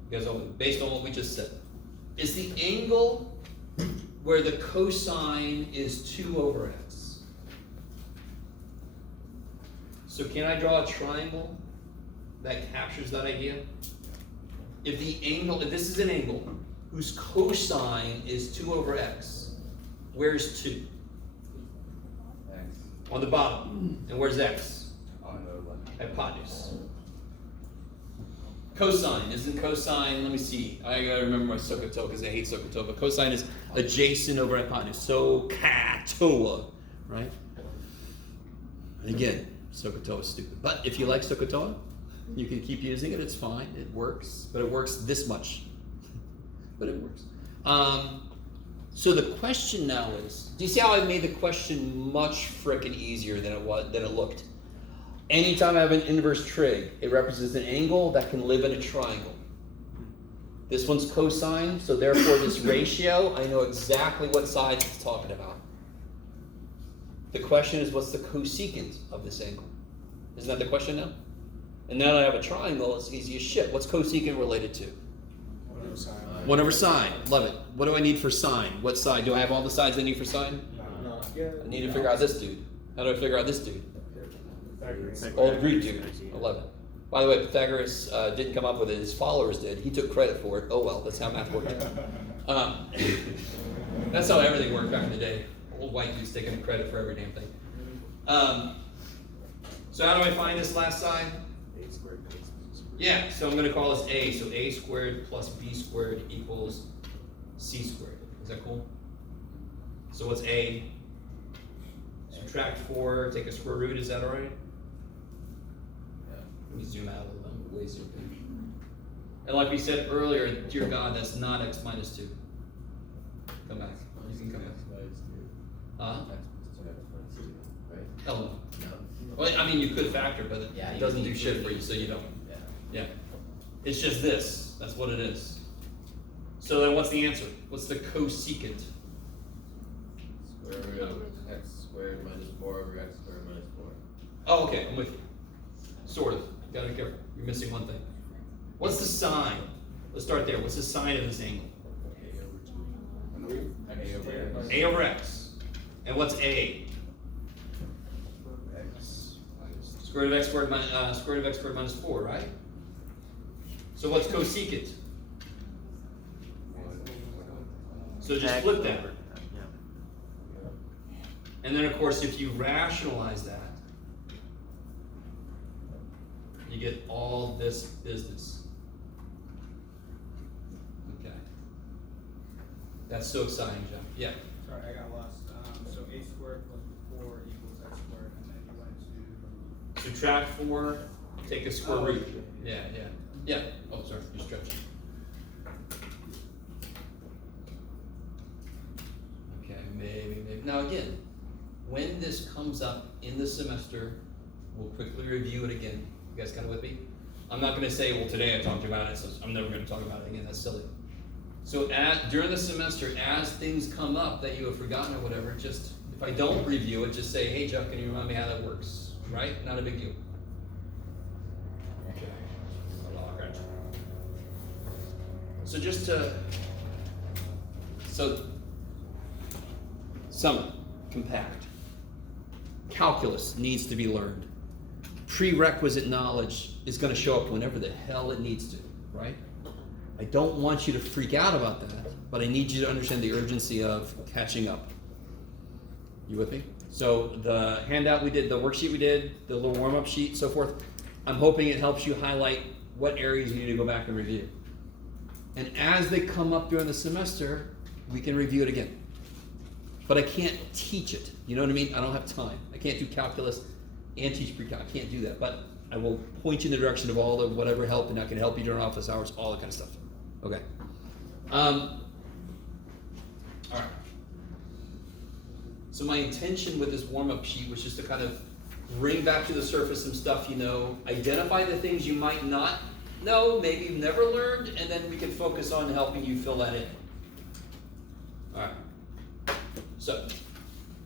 You guys, based on what we just said, is the angle where the cosine is 2/x. So can I draw a triangle that captures that idea? If this is an angle whose cosine is 2/x, where's 2? X. On the bottom. And where's x? On the left. Hypotenuse. Cosine, isn't cosine, let me see, I gotta remember my SOHCAHTOA because I hate SOHCAHTOA, but cosine is adjacent over hypotenuse, SOHCAHTOA, right? And again, SOHCAHTOA is stupid, but if you like SOHCAHTOA, you can keep using it, it's fine, it works, but it works this much, but it works. So the question now is, do you see how I made the question much frickin' easier than it looked? Anytime I have an inverse trig, it represents an angle that can live in a triangle. This one's cosine, so therefore this ratio, I know exactly what side it's talking about. The question is, what's the cosecant of this angle? Isn't that the question now? And now that I have a triangle, it's easy as shit. What's cosecant related to? 1 over sine. Love it. What do I need for sine? What side? Do I have all the sides I need for sine? No. I need to figure out this dude. How do I figure out this dude? Old Greek dude. I love it. By the way, Pythagoras didn't come up with it. His followers did. He took credit for it. Oh well, that's how math worked. That's how everything worked back in the day. Old white dudes taking credit for every damn thing. So how do I find this last side? Yeah, so I'm going to call this a. So a squared plus b squared equals c squared. Is that cool? So what's a? Subtract 4, take a square root. Is that all right? Let me zoom out a little bit. I'm way zoomed in. And like we said earlier, dear God, that's not x minus 2. Come back. You can come back. Hell no. Well, I mean, you could factor, but it doesn't do shit for you, so you don't. Yeah. It's just this. That's what it is. So then what's the answer? What's the cosecant? Square root of x squared minus 4 over x squared minus 4. Oh, okay, I'm with you. Sort of. Gotta be careful. You're missing one thing. What's the sine? Let's start there. What's the sine of this angle? A over x. A over x. And what's a? Square root of x squared minus 4, right? So what's cosecant? So just flip that. And then of course if you rationalize that, you get all this business. Okay. That's so exciting, Jeff. Yeah. Sorry, I got lost. So a squared plus 4 equals x squared, and then you went to... Subtract 4, take a square root. Yeah. Oh, sorry, you're stretching. Okay, maybe. Now again, when this comes up in the semester, we'll quickly review it again. You guys kind of with me? I'm not going to say, well, today I talked about it, so I'm never going to talk about it again. That's silly. So during the semester, as things come up that you have forgotten or whatever, just, if I don't review it, just say, hey, Jeff, can you remind me how that works? Right? Not a big deal. Okay. So just to, sum, compact. Calculus needs to be learned. Prerequisite knowledge is going to show up whenever the hell it needs to, right? I don't want you to freak out about that, but I need you to understand the urgency of catching up. You with me? So the handout we did, the worksheet we did, the little warm-up sheet, so forth, I'm hoping it helps you highlight what areas you need to go back and review. And as they come up during the semester, we can review it again. But I can't teach it. You know what I mean? I don't have time. I can't do calculus and teach pre-calc. I can't do that. But I will point you in the direction of all the whatever help, and I can help you during office hours, all that kind of stuff. Okay. All right. So my intention with this warm-up sheet was just to kind of bring back to the surface some stuff you know, identify the things you might not know, maybe you've never learned, and then we can focus on helping you fill that in. All right. So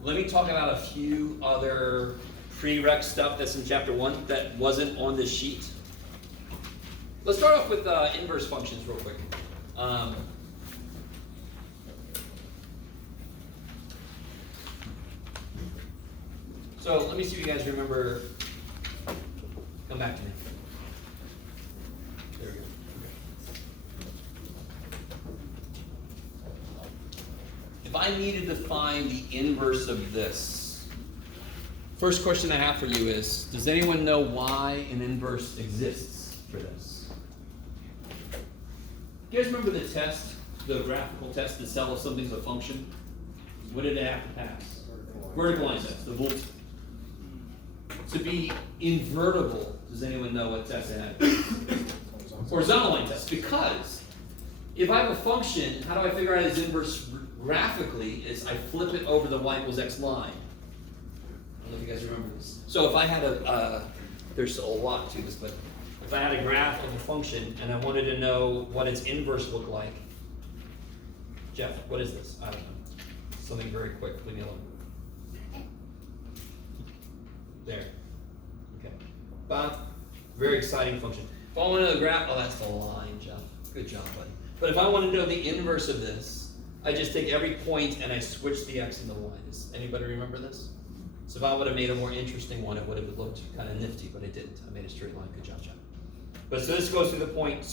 let me talk about a few other prereq stuff that's in chapter 1 that wasn't on this sheet. Let's start off with inverse functions real quick. So let me see if you guys remember. Come back to me. There we go. Okay. If I needed to find the inverse of this, first question I have for you is, does anyone know why an inverse exists for this? You guys remember the test, the graphical test to tell if something's a function? What did it have to pass? Vertical line test, the volt. To be invertible, does anyone know what test it had? Horizontal line test, because if I have a function, how do I figure out its inverse graphically? Is I flip it over the y equals x line. I don't know if you guys remember this. So if I had there's a lot to this, but if I had a graph of a function and I wanted to know what its inverse looked like, Jeff, what is this? I don't know. Something very quick, leave me alone. There. Okay. Bob, very exciting function. If I want to know the graph, oh, that's the line, Jeff. Good job, buddy. But if I want to know the inverse of this, I just take every point and I switch the x and the y. Does anybody remember this? So if I would have made a more interesting one, it would have looked kind of nifty, but I didn't. I made a straight line. Good job, Jeff. But so this goes through the point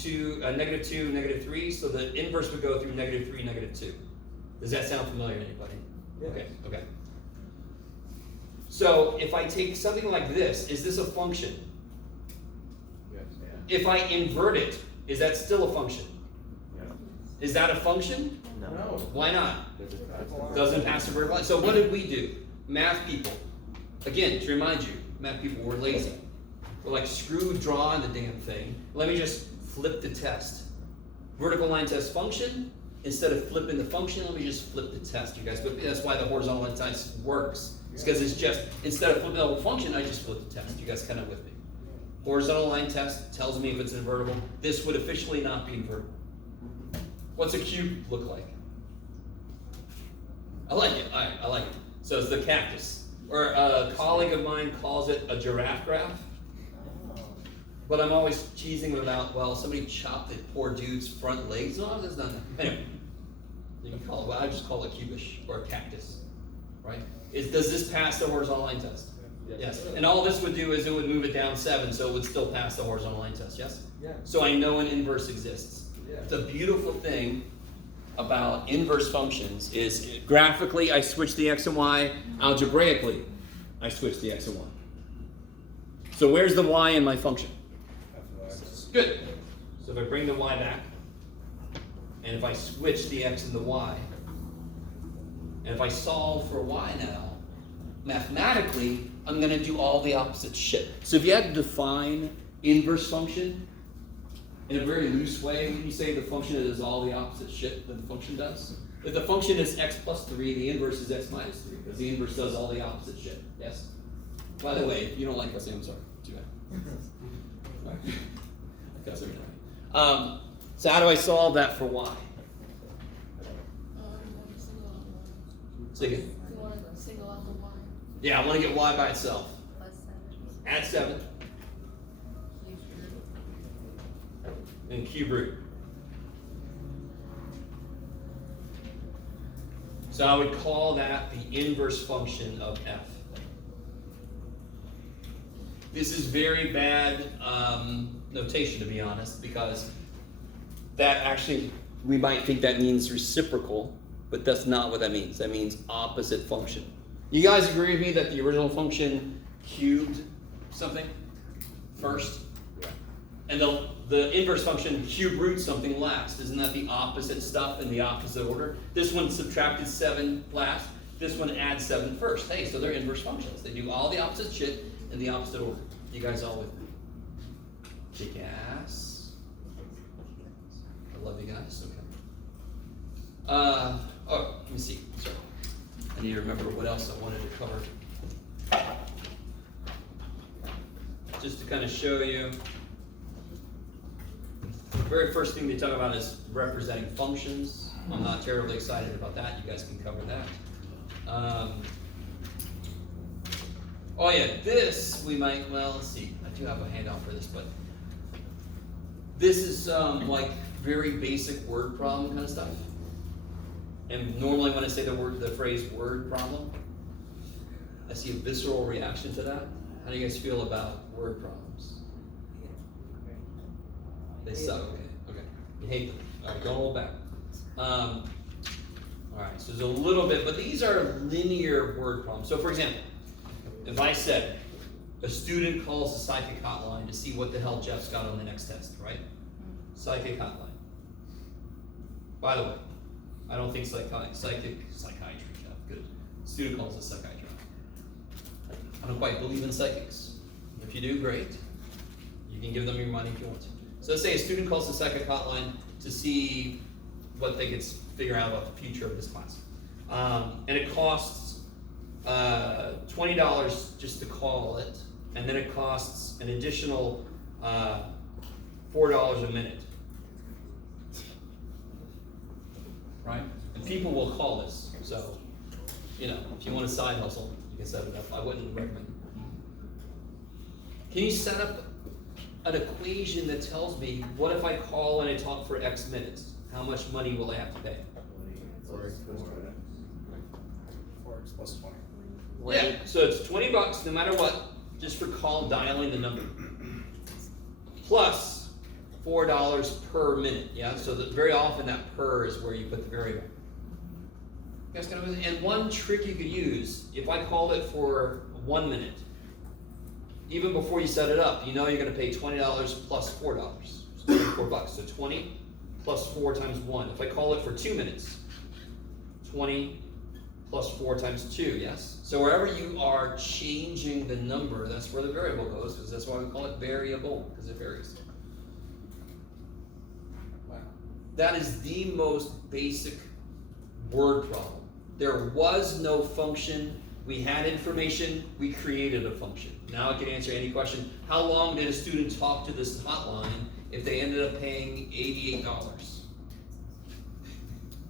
negative 2, negative 3, so the inverse would go through negative 3, negative 2. Does that sound familiar to anybody? Yeah. Okay. So if I take something like this, is this a function? Yes. If I invert it, is that still a function? Yeah. Is that a function? No. Why not? Does it pass the line? Doesn't pass the vertical line. So what did we do? Math people. Again, to remind you, math people were lazy. We're like, screw drawing the damn thing. Let me just flip the test. Vertical line test function. Instead of flipping the function, let me just flip the test, you guys. But that's why the horizontal line test works. It's because it's just, instead of flipping the whole function, I just flip the test. You guys kind of with me? Horizontal line test tells me if it's invertible. This would officially not be invertible. What's a cube look like? I like it. All right, I like it. So it's the cactus. Or a colleague of mine calls it a giraffe graph. But I'm always cheesing about, well, somebody chopped the poor dude's front legs off. That's not that. Anyway, you can call it, well, I just call it cubish or a cactus, right? Does this pass the horizontal line test? Yes. And all this would do is it would move it down 7, so it would still pass the horizontal line test, yes? Yeah. So I know an inverse exists. Yeah. The beautiful thing about inverse functions is graphically I switch the x and y, algebraically I switch the x and y. So where's the y in my function? Good. So if I bring the y back, and if I switch the x and the y, and if I solve for y now, mathematically, I'm going to do all the opposite shit. So if you had to define inverse function in a very loose way, can you say the function does all the opposite shit that the function does? If the function is x plus 3, the inverse is x minus 3, because the inverse does all the opposite shit. Yes? By the way, if you don't like what I say, I'm sorry. Too bad. So how do I solve that for y? Say again. You want to single out the y Yeah, I want to get y by itself. plus 7. Add 7 and cube root. So I would call that the inverse function of f. This is very bad notation, to be honest, because that actually, we might think that means reciprocal, but that's not what that means. That means opposite function. You guys agree with me that the original function cubed something first? Yeah. And the inverse function cube root something last. Isn't that the opposite stuff in the opposite order? This one subtracted 7 last. This one adds 7 first. Hey, so they're inverse functions. They do all the opposite shit in the opposite order. You guys all with me? Kick ass. I love you guys. Okay. Oh, let me see. Sorry. I need to remember what else I wanted to cover. Just to kind of show you. The very first thing they talk about is representing functions. I'm not terribly excited about that. You guys can cover that. Oh yeah, this we might, well, let's see. I do have a handout for this, but this is like very basic word problem kind of stuff. And normally when I say the phrase word problem, I see a visceral reaction to that. How do you guys feel about word problems? They suck, okay. You hate them. All right, don't hold back. All right, so there's a little bit, but these are linear word problems. So for example, if I said, a student calls the psychic hotline to see what the hell Jeff's got on the next test, right? Psychic hotline. By the way, I don't think psychiatry, yeah, good. Student calls it psychiatry. I don't quite believe in psychics. If you do, great. You can give them your money if you want to. So let's say a student calls the psychic hotline to see what they could figure out about the future of this class. And it costs $20 just to call it, and then it costs an additional $4 a minute. Right? And people will call this, so, you know, if you want a side hustle, you can set it up. I wouldn't recommend it. Can you set up an equation that tells me, what if I call and I talk for X minutes? How much money will I have to pay? 4x plus 20. Yeah, so it's $20 no matter what, just for dialing the number. Plus $4 per minute, yeah? So that very often that per is where you put the variable. You guys got it? And one trick you could use, if I called it for 1 minute, even before you set it up, you know you're gonna pay $20 plus $4. So $4. So 20 plus 4 times 1. If I call it for 2 minutes, 20 plus 4 times 2, yes? So wherever you are changing the number, that's where the variable goes, because that's why we call it variable, because it varies. Wow. That is the most basic word problem. There was no function. We had information, we created a function. Now I can answer any question. How long did a student talk to this hotline if they ended up paying $88?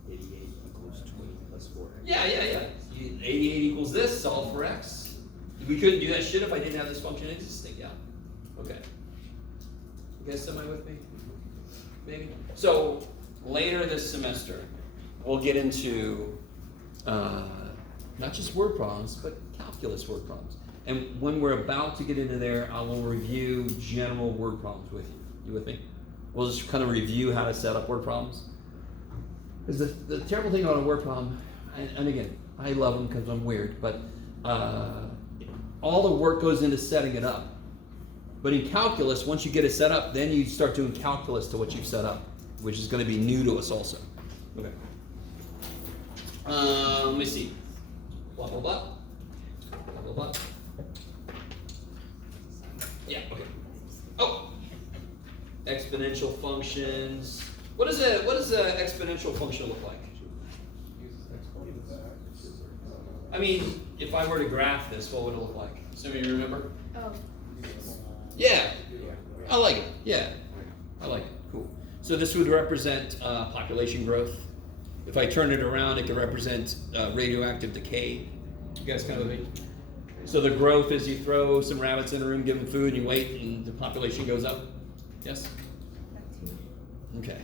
88 equals 20 plus 4. Yeah. 88 equals this, solve for x. We couldn't do that shit if I didn't have this function existing, yeah. Okay. You guys semi with me? Maybe? So, later this semester, we'll get into not just word problems, but calculus word problems. And when we're about to get into there, I will review general word problems with you. You with me? We'll just kind of review how to set up word problems. Because the terrible thing about a word problem, and again, I love them because I'm weird, but all the work goes into setting it up. But in calculus, once you get it set up, then you start doing calculus to what you've set up, which is going to be new to us also. Okay. Let me see. Blah, blah, blah. Blah, blah, blah. Yeah, okay. Oh! Exponential functions. What does an exponential function look like? I mean, if I were to graph this, what would it look like? Assuming you remember? Oh. Yeah. I like it. Yeah. I like it. Cool. So this would represent population growth. If I turn it around, it could represent radioactive decay. You guys kind of with me? So the growth is you throw some rabbits in a room, give them food, and you wait, and the population goes up. Yes? Okay.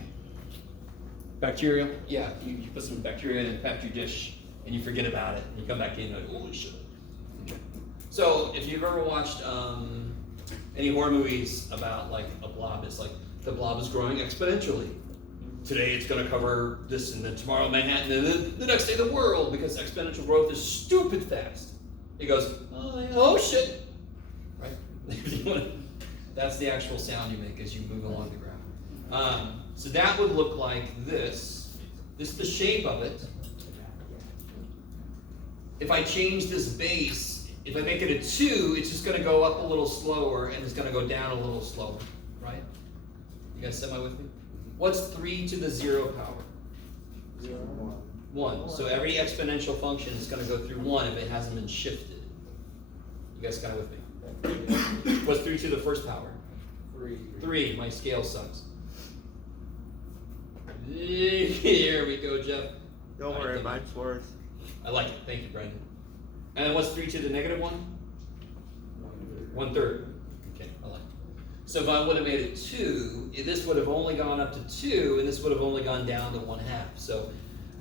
Bacteria? Yeah, you put some bacteria in a petri dish, and you forget about it, and you come back in and like, holy shit. Okay. So if you've ever watched any horror movies about like a blob, it's like the blob is growing exponentially. Today it's going to cover this, and then tomorrow Manhattan, and then the next day the world, because exponential growth is stupid fast. It goes, oh shit, right? That's the actual sound you make as you move along the graph. So that would look like this. This is the shape of it. If I change this base, if I make it a 2, it's just going to go up a little slower, and it's going to go down a little slower, right? You guys semi with me? What's 3 to the 0 power? 1. So every exponential function is going to go through 1 if it hasn't been shifted. You guys kind of with me? What's 3 to the first power? 3. My scale sucks. Here we go, Jeff. Don't worry, mine's worse. I like it. Thank you, Brandon. And then what's 3 to the negative 1? 1/3. Okay, I like it. So if I would have made it 2, this would have only gone up to 2, and this would have only gone down to 1/2. So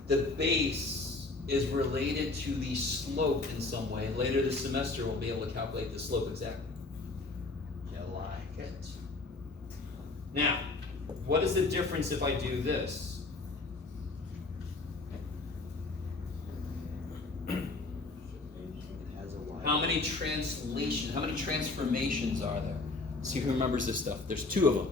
the base is related to the slope in some way. Later this semester, we'll be able to calculate the slope exactly. You like it? Now, what is the difference if I do this? How many transformations are there? Let's see who remembers this stuff. There's 2 of them.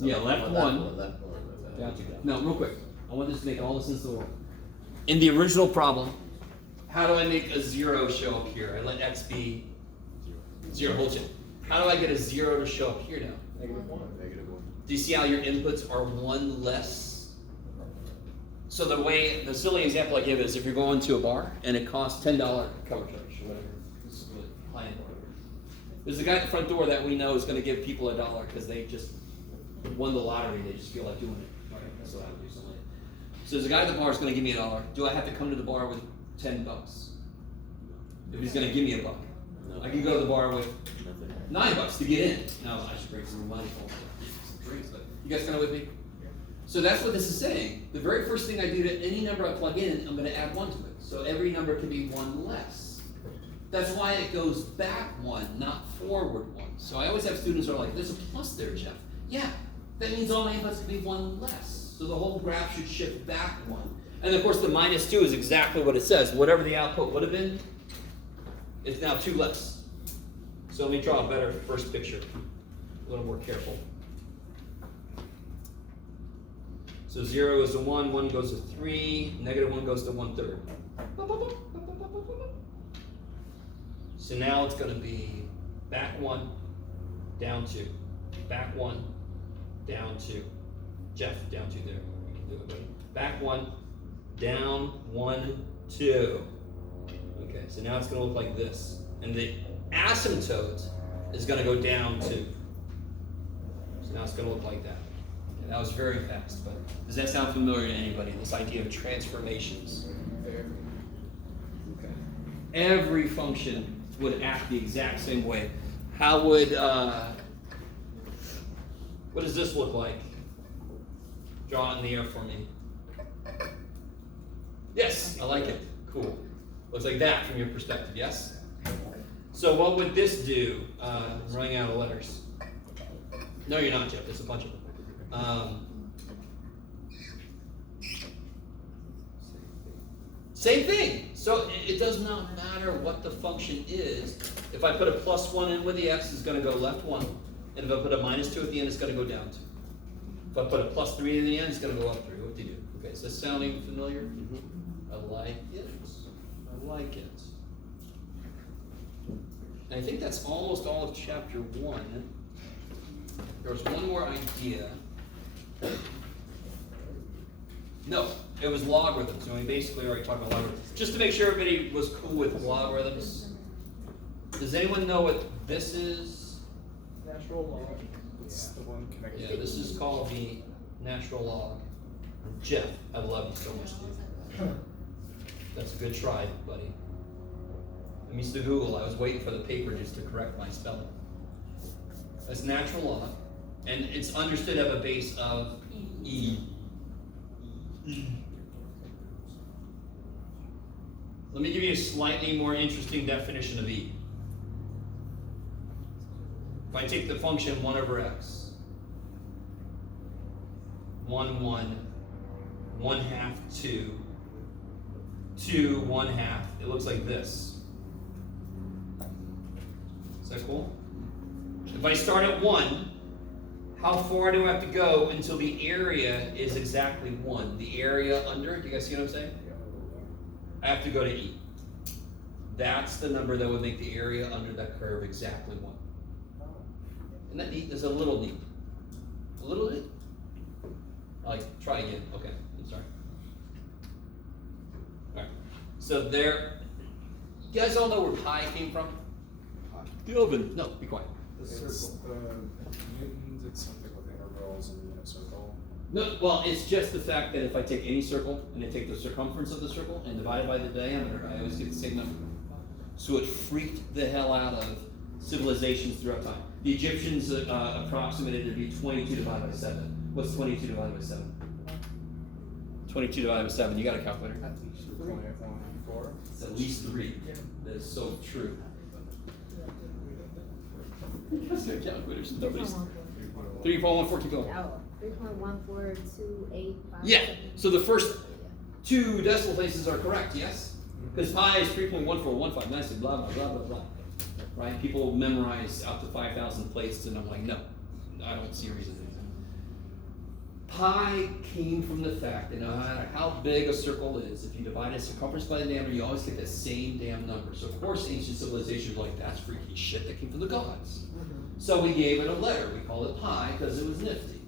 Yeah, left one. Left one. Gotcha. No, real quick. I want this to make all the sense in the world. In the original problem, how do I make a 0 show up here? I let x be 0. Hold it. How do I get a 0 to show up here now? -1. Do you see how your inputs are 1 less? So the silly example I give is if you're going to a bar and it costs $10 cover charge or whatever. This is what high-end bar. There's a guy at the front door that we know is going to give people $1 because they just won the lottery. They just feel like doing it. Right? That's what I would do something like that. So there's a guy at the bar is going to give me $1. Do I have to come to the bar with $10? If he's going to give me $1, I can go to the bar with $9 to get in. Now I should bring some money home for some drinks, but you guys kind of with me? So that's what this is saying. The very first thing I do to any number I plug in, I'm going to add 1 to it. So every number can be 1 less. That's why it goes back 1, not forward 1. So I always have students who are like, there's a plus there, Jeff. Yeah, that means all my inputs can be 1 less. So the whole graph should shift back 1. And of course the -2 is exactly what it says. Whatever the output would have been, it's now 2 less. So let me draw a better first picture. A little more careful. So 0 is to 1, 1 goes to 3, -1 goes to 1/3. So now it's going to be back 1, down 2, back 1, down 2. Jeff, down 2 there. We can do it, buddy. Back 1, down 1, 2. Okay, so now it's going to look like this. And the asymptote is going to go down 2. So now it's going to look like that. Okay, that was very fast, but does that sound familiar to anybody, this idea of transformations? Okay. Every function would act the exact same way. How would, what does this look like? Draw it in the air for me. Yes, I like it. Cool. Looks like that from your perspective, yes? So what would this do? I'm running out of letters. No, you're not, Jeff. There's a bunch of them. Same thing. So it does not matter what the function is. If I put a +1 in with the x, it's going to go left 1. And if I put a -2 at the end, it's going to go down 2. If I put a +3 in the end, it's going to go up 3. What do you do? Okay, is this sounding familiar? Mm-hmm. I like it. I like it. And I think that's almost all of chapter 1. There was one more idea. No, it was logarithms. And we basically already talked about logarithms. Just to make sure everybody was cool with logarithms. Does anyone know what this is? Natural log. It's the one connected. Yeah, this is called the natural log. Jeff, I love you so much, dude. That's a good try, buddy. I'm used to Google. I was waiting for the paper just to correct my spelling. That's natural log, and it's understood at a base of E. Let me give you a slightly more interesting definition of E. If I take the function 1 over x, 1, 1, 1/2, 2, 2, 1/2, it looks like this. Is that cool? If I start at 1, how far do I have to go until the area is exactly 1? The area under it, do you guys see what I'm saying? I have to go to E. That's the number that would make the area under that curve exactly 1. Isn't that neat? There's a little neat. A little neat? Like, try again. Okay, I'm sorry. Alright. So there, you guys all know where pi came from? The oven. No, be quiet. It's the Newtons, it's something with integrals and a circle. No, well, it's just the fact that if I take any circle and I take the circumference of the circle and divide it by the diameter, I always get the same number. So it freaked the hell out of civilizations throughout time. The Egyptians approximated it to be 22 divided by 7. What's 22 divided by 7? 22 divided by 7. You got a calculator? It's at least 3. That is so true. What's their calculators? Nobody's. 3, 4, 1, 4, keep going. 3.1428. Yeah, so the first 2 decimal places are correct, yes? Because pi is 3.1415, nicely, blah, blah, blah, blah, blah. Right? People memorize out to 5,000 places, and I'm like, no, I don't see a reason. pi came from the fact that no matter how big a circle is, if you divide its circumference by the diameter, you always get the same damn number. So of course ancient civilizations were like, that's freaky shit that came from the gods. So we gave it a letter. We called it pi because it was nifty.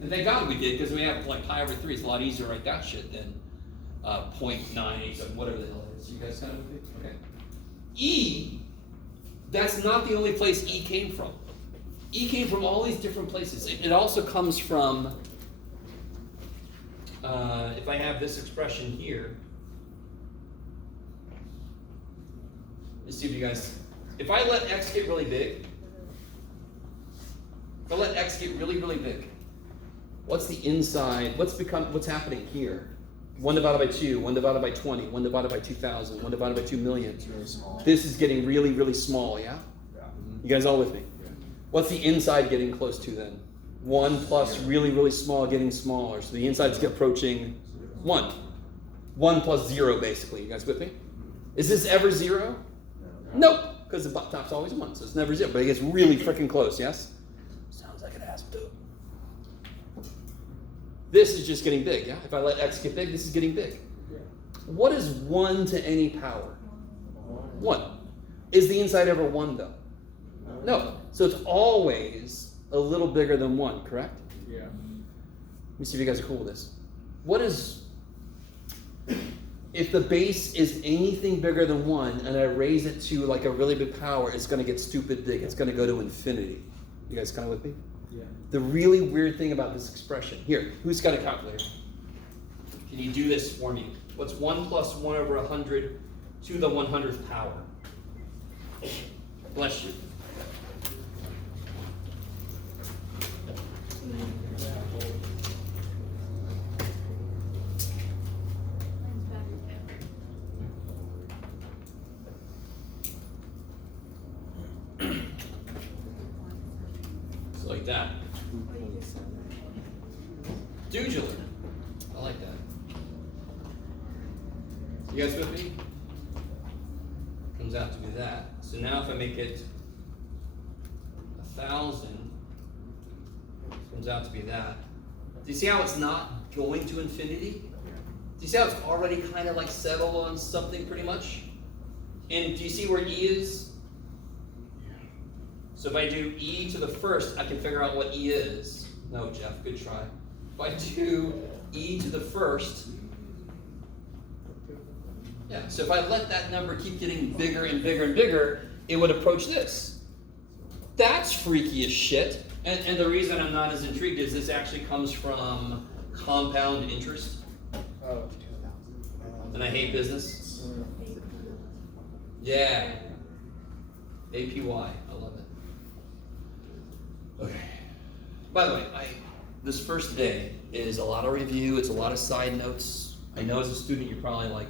And thank God we did, because we have like pi over 3. It's a lot easier to write that shit than 0.987, whatever the hell it is. You guys kind of with me? Okay. E, that's not the only place E came from. E came from all these different places. It also comes from, if I have this expression here, let's see if you guys, if I let x get really big, if I let x get really, really big, what's the inside, what's happening here? 1 divided by 2, 1 divided by 20, 1 divided by 2,000, 1 divided by 2 million. It's really small. This is getting really, really small, yeah? Yeah. You guys all with me? What's the inside getting close to then? 1 plus really, really small getting smaller. So the inside's approaching 1. 1 plus 0, basically. You guys with me? Is this ever 0? Nope, because the top's always 1, so it's never 0. But it gets really freaking close, yes? Sounds like an ass too. This is just getting big, yeah? If I let x get big, this is getting big. What is 1 to any power? 1. Is the inside ever 1 though? No. So it's always a little bigger than 1, correct? Yeah. Let me see if you guys are cool with this. What is, if the base is anything bigger than 1 and I raise it to like a really big power, it's going to get stupid big. It's going to go to infinity. You guys kind of with me? Yeah. The really weird thing about this expression, here, who's got a calculator? Can you do this for me? What's 1 plus 1 over 100 to the 100th power? Bless you. It's like that. Dudular. I like that. You guys with me? Comes out to be that. So now if I make it 1,000, comes out to be that. Do you see how it's not going to infinity? Do you see how it's already kind of like settled on something pretty much? And do you see where E is? So if I do E to the first, I can figure out what E is. No, Jeff, good try. If I do E to the first, yeah, so if I let that number keep getting bigger and bigger and bigger, it would approach this. That's freaky as shit. And the reason I'm not as intrigued is this actually comes from compound interest. Oh. And I hate business. Yeah. APY, I love it. Okay. By the way, this first day is a lot of review, it's a lot of side notes. I know as a student you're probably like,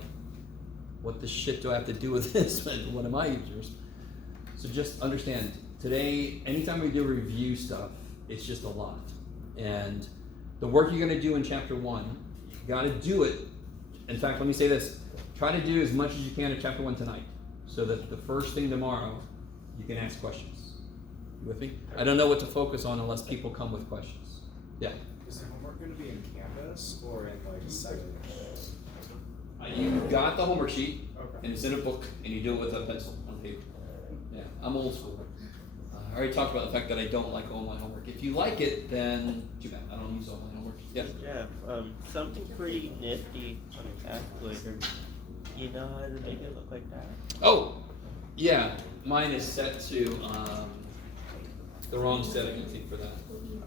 what the shit do I have to do with this? What am I users? So just understand, today, anytime we do review stuff, it's just a lot. And the work you're gonna do in chapter 1, you gotta do it. In fact, let me say this, try to do as much as you can in chapter 1 tonight, so that the first thing tomorrow, you can ask questions. You with me? I don't know what to focus on unless people come with questions. Yeah? Is the homework going to be in Canvas or in like Cipher? You got the homework sheet, Okay. and it's in a book, and you do it with a pencil on paper. Yeah, I'm old school. I already talked about the fact that I don't like online homework. If you like it, then too bad. I don't use online homework. Yeah? Yeah, something pretty nifty on a calculator. You know how to make it look like that? Oh, yeah. Mine is set to the wrong setting, I think, for that.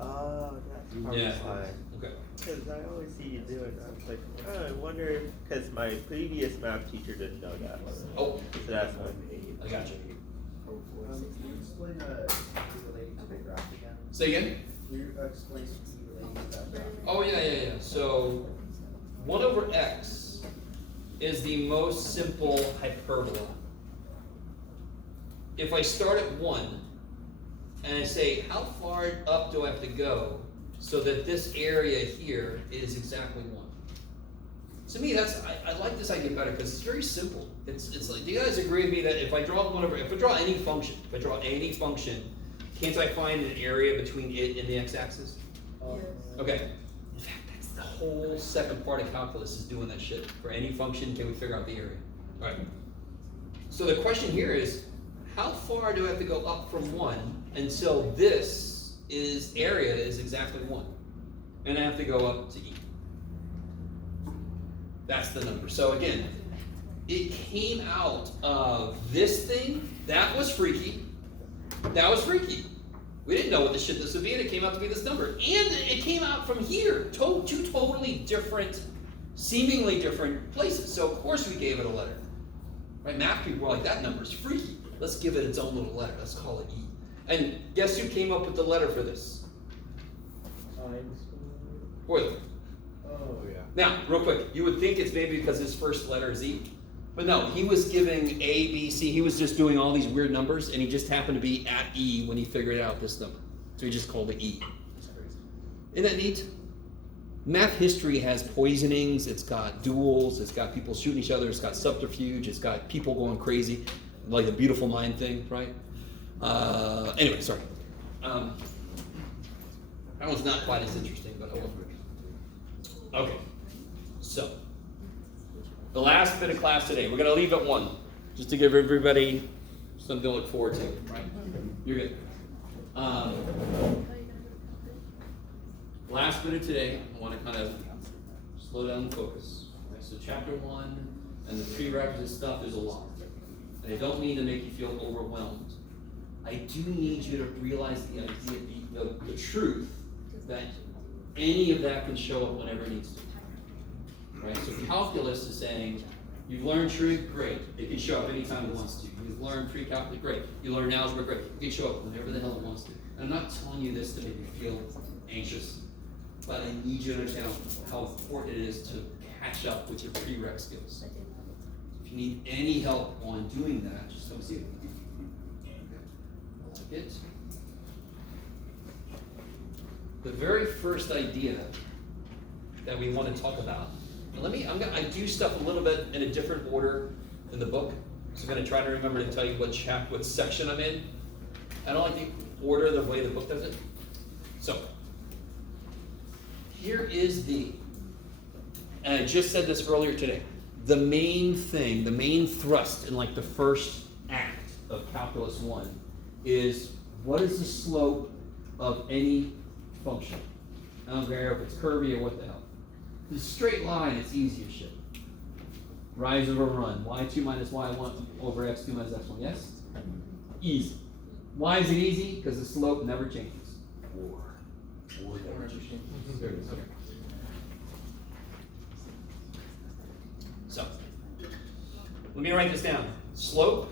Oh, that's probably Yeah. why. Okay. Because I always see you do it. I was like, oh, I wonder, because my previous math teacher didn't know that. Oh, So that's why. I got you. Can you explain E relating to the graph again? Say again? Can you explain E relating to that graph? Oh, yeah. So 1 over x is the most simple hyperbola. If I start at 1 and I say, how far up do I have to go so that this area here is exactly 1? To me, I like this idea better because it's very simple. It's like, do you guys agree with me that if I draw any function, can't I find an area between it and the x-axis? Okay. whole second part of calculus is doing that shit. For any function, can we figure out the area? Alright. So the question here is, how far do I have to go up from 1 until this area is exactly 1? And I have to go up to e. That's the number. So again, it came out of this thing. That was freaky. That was freaky. We didn't know what the shit this would be, and it came out to be this number. And it came out from here. Two totally different, seemingly different places. So of course we gave it a letter. Right? Math people were like, that number's freaky. Let's give it its own little letter. Let's call it E. And guess who came up with the letter for this? Euler. Oh, yeah. Now, real quick, you would think it's maybe because his first letter is E. But no, he was giving A, B, C. He was just doing all these weird numbers, and he just happened to be at E when he figured out this number. So he just called it E. That's crazy. Isn't that neat? Math history has poisonings, it's got duels, it's got people shooting each other, it's got subterfuge, it's got people going crazy, like the beautiful mind thing, right? Anyway, sorry. That one's not quite as interesting, but oh well. Okay, so the last bit of class today, we're going to leave at 1, just to give everybody something to look forward to, right? You're good. Last bit of today, I want to kind of slow down and focus. Okay, so chapter 1 and the prerequisite stuff is a lot. And I don't mean to make you feel overwhelmed. I do need you to realize the idea, the truth, that any of that can show up whenever it needs to. Right? So calculus is saying, you've learned trig, great. It can show up anytime it wants to. You've learned pre-calculus, great. You learned algebra, great. It can show up whenever the hell it wants to. And I'm not telling you this to make you feel anxious, but I need you to understand how important it is to catch up with your prereq skills. If you need any help on doing that, just come see me. Like it. The very first idea that we want to talk about. I do stuff a little bit in a different order in the book, so I'm going to try to remember to tell you what section I'm in. I don't like the order the way the book does it. So, here is and I just said this earlier today, the main thing, the main thrust in like the first act of Calculus 1 is, what is the slope of any function? I don't care if it's curvy or what the hell. If it's a straight line, it's easy as shit. Rise over run. y2 minus y1 over x2 minus x1. Yes? Easy. Why is it easy? Because the slope never changes. War never changes. Okay. So, let me write this down. Slope,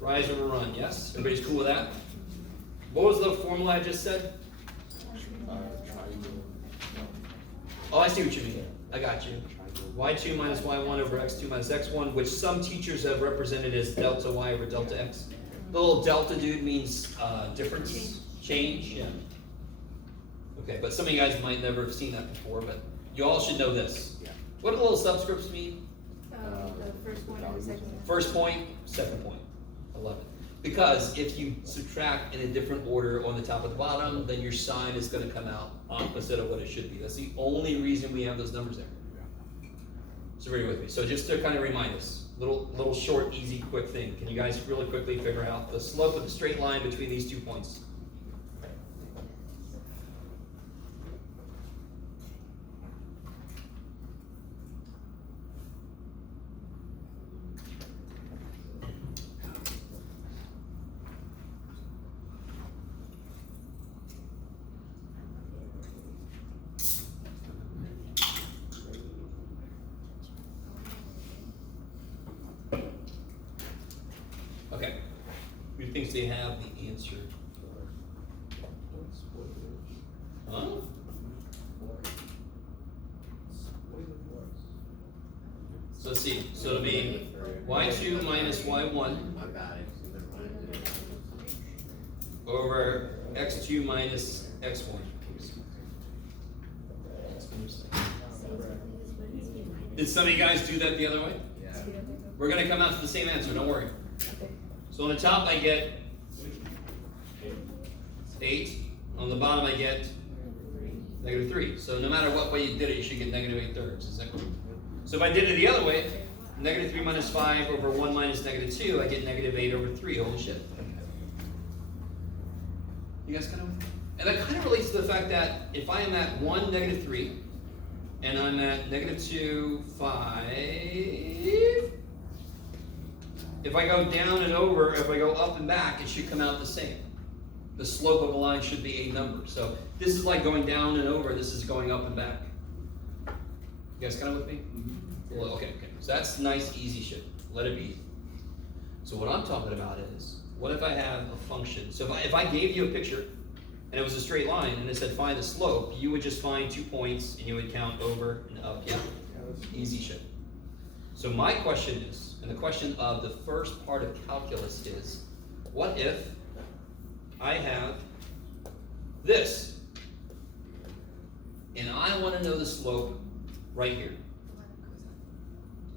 rise over run. Yes? Everybody's cool with that? What was the formula I just said? Oh, I see what you mean. I got you. y2 minus y1 over x2 minus x1, which some teachers have represented as delta y over delta x. The little delta dude means difference, change. Yeah. Okay, but some of you guys might never have seen that before, but you all should know this. Yeah. What do the little subscripts mean? The first point and the second point. First point, second point. I love it. Because if you subtract in a different order on the top and the bottom, then your sign is going to come out opposite of what it should be. That's the only reason we have those numbers there. So are you with me? So just to kind of remind us, little short, easy, quick thing. Can you guys really quickly figure out the slope of the straight line between these 2 points? Okay. Who thinks they have the answer? Huh? So let's see. So it'll be y2 minus y1 My bad. over x2 minus x1. Did some of you guys do that the other way? Yeah. We're going to come out to the same answer, don't worry. So on the top I get 8, on the bottom I get Negative 3. So no matter what way you did it, you should get negative 8/3. Is that correct? So if I did it the other way, negative 3 minus 5 over 1 minus negative 2, I get negative 8/3. Holy shit. You guys kind of, and that kind of relates to the fact that if I am at 1, negative 3, and I'm at negative 2, 5, if I go down and over, if I go up and back, it should come out the same. The slope of a line should be a number. So this is like going down and over, this is going up and back. You guys kind of with me? Well, okay. So that's nice, easy shit. Let it be easy. So what I'm talking about is, what if I have a function? So if I gave you a picture, and it was a straight line, and it said find the slope, you would just find 2 points, and you would count over and up. Yeah? Easy shit. So my question is, and the question of the first part of calculus is, what if I have this, and I want to know the slope right here?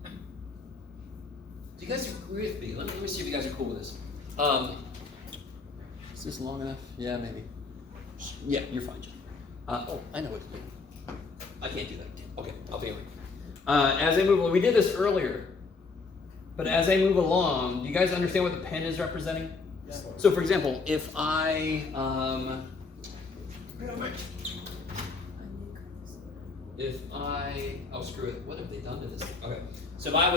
Do you guys agree with me? Let me see if you guys are cool with this. Is this long enough? Yeah, maybe. Yeah, you're fine, John. Oh, I know what to do. I can't do that. Okay, I'll be away. As I move along, we did this earlier, but as I move along, do you guys understand what the pen is representing? Yeah. So, for example, if I, oh screw it, what have they done to this thing? Okay, so if I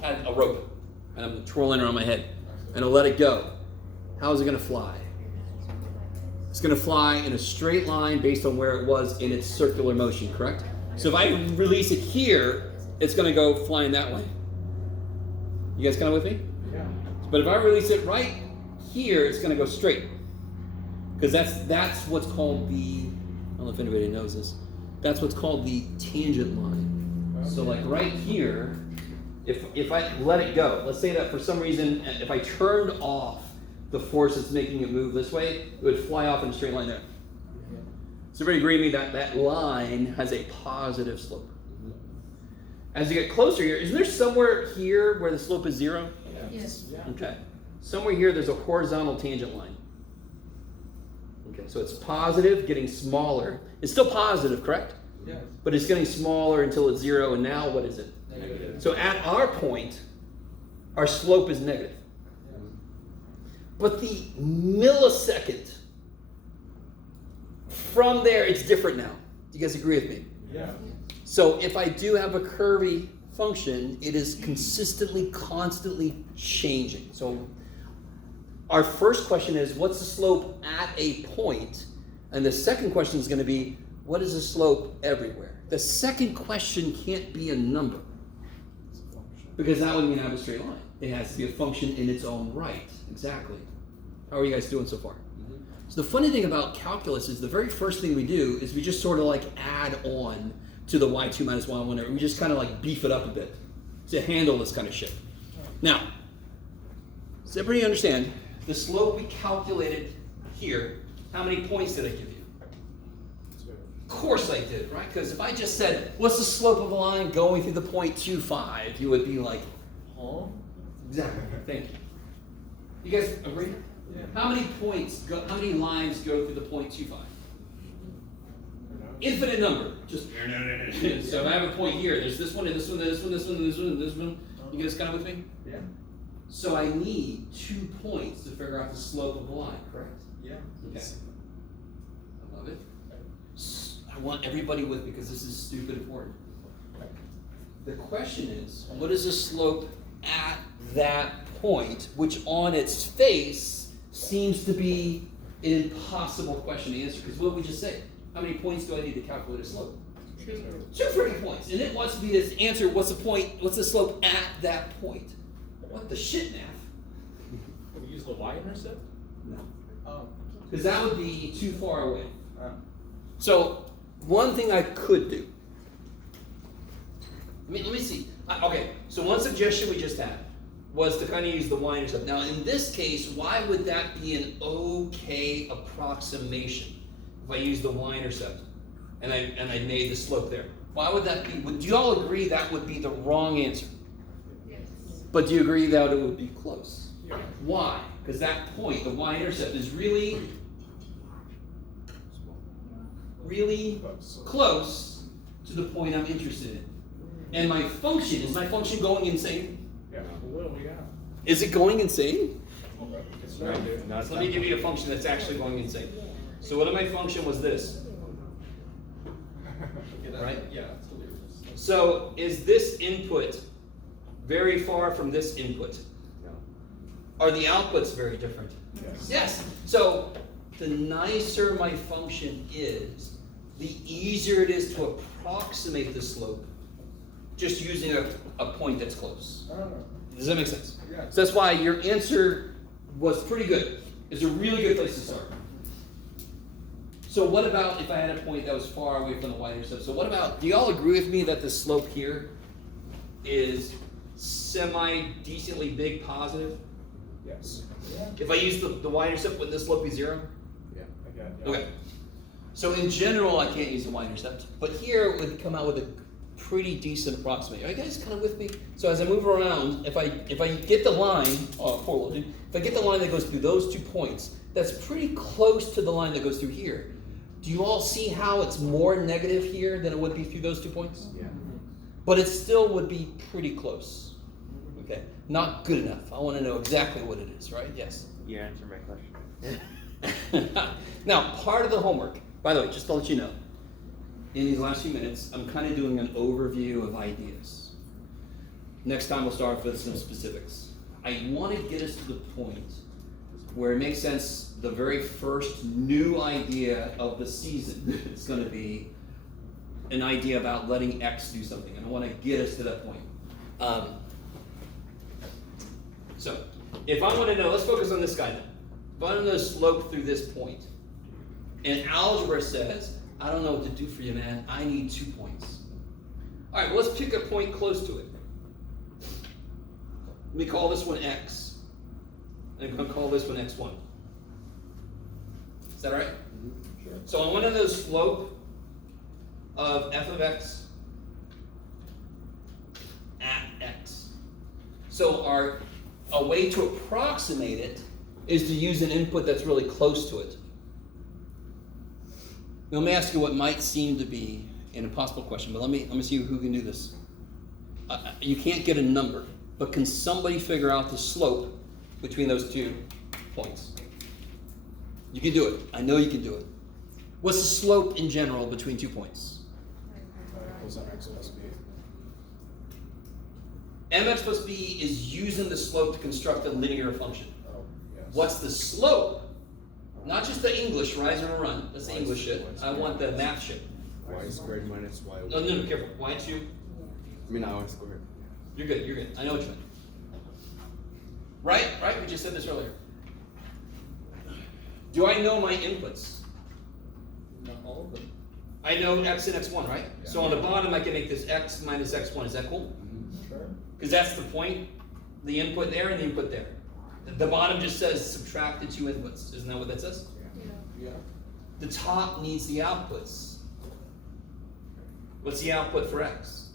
had a rope, and I'm twirling it around my head, and I'll let it go, how is it going to fly? It's going to fly in a straight line based on where it was in its circular motion, correct? So if I release it here, it's going to go flying that way. You guys kind of with me? Yeah. But if I release it right here, it's going to go straight. Because that's what's called the, I don't know if anybody knows this, that's what's called the tangent line. So like right here, if I let it go, let's say that for some reason, if I turned off the force that's making it move this way, it would fly off in a straight line there. So everybody agree with me that that line has a positive slope. As you get closer here, isn't there somewhere here where the slope is 0? Yes. Yeah. Okay. Somewhere here there's a horizontal tangent line. Okay, so it's positive, getting smaller. It's still positive, correct? Yes. But it's getting smaller until it's 0, and now what is it? Negative. So at our point, our slope is negative. But the millisecond from there, it's different now. Do you guys agree with me? Yeah. So if I do have a curvy function, it is consistently, constantly changing. So our first question is, what's the slope at a point? And the second question is going to be, what is the slope everywhere? The second question can't be a number, because that would mean I have a straight line. It has to be a function in its own right. Exactly. How are you guys doing so far? So the funny thing about calculus is the very first thing we do is we just sort of like add on to the y2 minus y1, whatever. We just kind of like beef it up a bit to handle this kind of shit. Now, does everybody understand the slope we calculated here? How many points did I give you? Of course I did, right? Because if I just said, what's the slope of a line going through the point 2,5, you would be like, huh? Exactly. Thank you. You guys agree? Yeah. How many points how many lines go through the point 2,5? Infinite number. Just so I have a point here. There's this one and this one, and this one, this one, and this one, and this one. You guys kind of with me? Yeah. So I need 2 points to figure out the slope of a line, correct? Yeah. Okay. I love it. I want everybody with me because this is stupid important. The question is, what is the slope at that point, which on its face seems to be an impossible question to answer? Because what did we just say? How many points do I need to calculate a slope? 2 freaking points. And it wants to be this answer, what's the point, what's the slope at that point? What the shit, math? Can we use the y-intercept? No. Oh. Because that would be too far away. So, one thing I could do. Let me see. Okay, so one suggestion we just had was to kind of use the y-intercept. Now, in this case, why would that be an okay approximation if I use the y-intercept and I made the slope there? Why would that be? Do you all agree that would be the wrong answer? Yes. But do you agree that it would be close? Yeah. Why? Because that point, the y-intercept, is really really close to the point I'm interested in. And my function, is my function going insane? Yeah, what do we got? Is it going insane? It's So let me give you a function that's actually going insane. So what if my function was this? Right? Yeah, that's clear. So is this input very far from this input? Are the outputs very different? Yes. Yes. So the nicer my function is, the easier it is to approximate the slope just using a point that's close. Does that make sense? Yeah. So that's why your answer was pretty good. It's a really good place to start. So what about if I had a point that was far away from the y-intercept? So what about, do y'all agree with me that the slope here is semi-decently big positive? Yes. If I use the y-intercept, would this slope be 0? I got it. Okay. So in general, I can't use the y-intercept, but here it would come out with a pretty decent approximation. Are you guys kind of with me? So as I move around, if I get the line, oh, poor little dude, if I get the line that goes through those 2 points, that's pretty close to the line that goes through here. Do you all see how it's more negative here than it would be through those 2 points? Yeah. But it still would be pretty close. Okay, not good enough. I want to know exactly what it is, right? Yes. You answered my question. Now, part of the homework, by the way, just to let you know, in these last few minutes, I'm kind of doing an overview of ideas. Next time we'll start with some specifics. I want to get us to the point where it makes sense, the very first new idea of the season is going to be an idea about letting X do something. And I want to get us to that point. So, if I want to know, let's focus on this guy now. If I want to know the slope through this point, and algebra says, I don't know what to do for you, man. I need 2 points. All right, well, let's pick a point close to it. Let me call this one X. I'm going to call this one X1. Is that all right? Sure. So I want to know the slope of f of x at x. So a way to approximate it is to use an input that's really close to it. Now, let me ask you what might seem to be an impossible question, but let me see who can do this. You can't get a number, but can somebody figure out the slope between those 2 points? You can do it. I know you can do it. What's the slope in general between 2 points? Equals mx plus b. Mx plus b is using the slope to construct a linear function. Oh, yes. What's the slope? Not just the English rise and run. That's the English shit. I want the math shit. Y squared minus y. No, careful. Why don't you? I mean, I squared. You're good. I know what you meant. Right? We just said this earlier. Do I know my inputs? Not all of them. I know x and x1, right? Yeah. So on the bottom, I can make this x minus x1. Is that cool? Sure. Because that's the point, the input there and the input there. The bottom just says subtract the 2 inputs. Isn't that what that says? Yeah. The top needs the outputs. What's the output for x?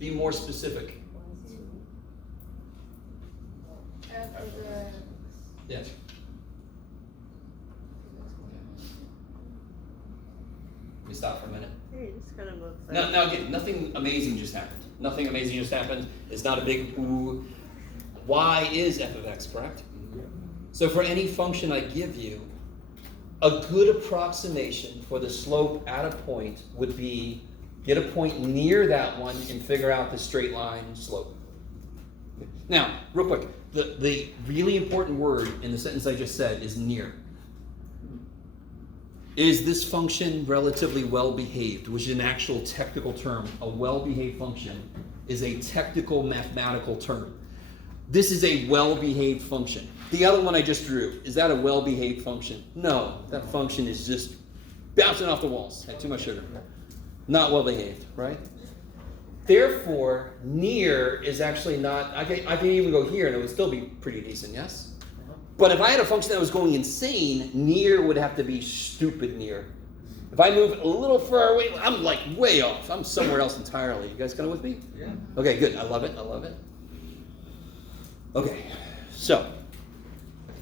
Be more specific. Yeah. Let me stop for a minute. Hey, this kind of looks like. Now again, nothing amazing just happened. Nothing amazing just happened. It's not a big ooh. Y is f of x, correct? So for any function I give you, a good approximation for the slope at a point would be get a point near that one and figure out the straight line slope. Now, real quick, the really important word in the sentence I just said is near. Is this function relatively well behaved, which is an actual technical term? A well-behaved function is a technical mathematical term. This is a well-behaved function. The other one I just drew, is that a well-behaved function? No, that function is just bouncing off the walls. Had too much sugar. Not well-behaved, right? Therefore, near is actually not, I can even go here and it would still be pretty decent, yes? But if I had a function that was going insane, near would have to be stupid near. If I move a little far away, I'm like way off. I'm somewhere else entirely. You guys kind of with me? Yeah. Okay, good. I love it. Okay, so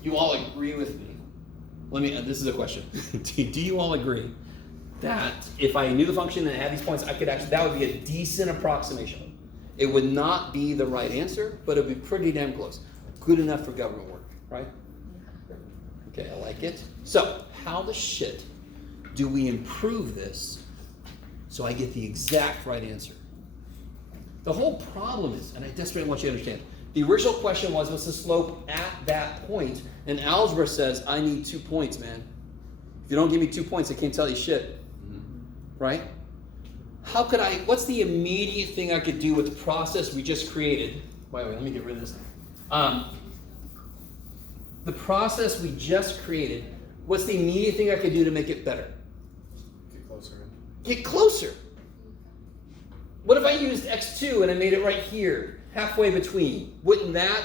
you all agree with me This is a question. Do you all agree that if I knew the function and had these points, that would be a decent approximation? It would not be the right answer, but it would be pretty damn close. Good enough for government work, right? Okay, I like it. So, how the shit do we improve this so I get the exact right answer? The whole problem is, and I desperately want you to understand, the original question was, what's the slope at that point? And algebra says, I need 2 points, man. If you don't give me 2 points, I can't tell you shit. Right? What's the immediate thing I could do with the process we just created? Wait, let me get rid of this. The process we just created, what's the immediate thing I could do to make it better? Get closer. Get closer. What if I used x2 and I made it right here, halfway between? Wouldn't that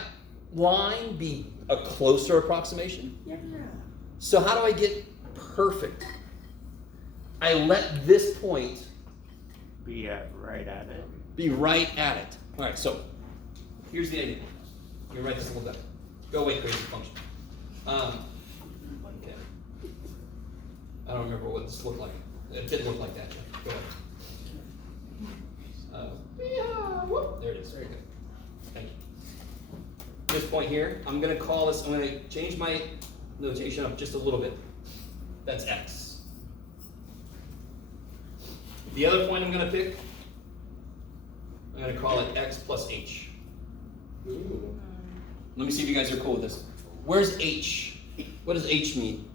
line be a closer approximation? Yeah. So how do I get perfect? I let this point Be right at it. be right at it. All right, so here's the idea. You write this a little better. Go away, crazy function. Okay. I don't remember what this looked like. It did look like that. Jeff. Go ahead. There it is. Very good. Thank you. This point here, I'm going to change my notation up just a little bit. That's x. The other point I'm going to pick, I'm going to call it x plus h. Ooh. Let me see if you guys are cool with this. Where's h? What does h mean?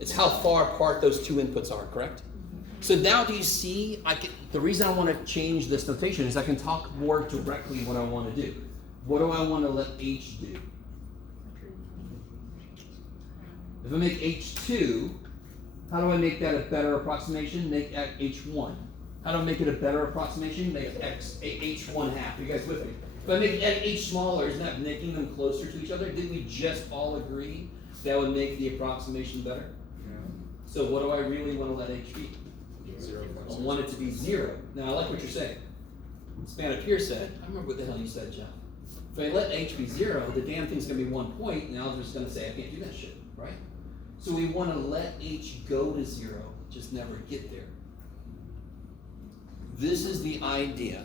It's how far apart those two inputs are, correct? So now do you see, the reason I want to change this notation is I can talk more directly what I want to do. What do I want to let h do? If I make h2, how do I make that a better approximation? Make h1. How do I make it a better approximation? Make h1 half. Are you guys with me? If I make h smaller, isn't that making them closer to each other? Didn't we just all agree that would make the approximation better? So what do I really want to let h be? 0. I want it to be 0. Now I like what you're saying. Span up here said, I remember what the hell you said, John. If I let h be 0, the damn thing's going to be 1 point, and algebra's going to say I can't do that shit, right? So we want to let h go to 0, just never get there. This is the idea.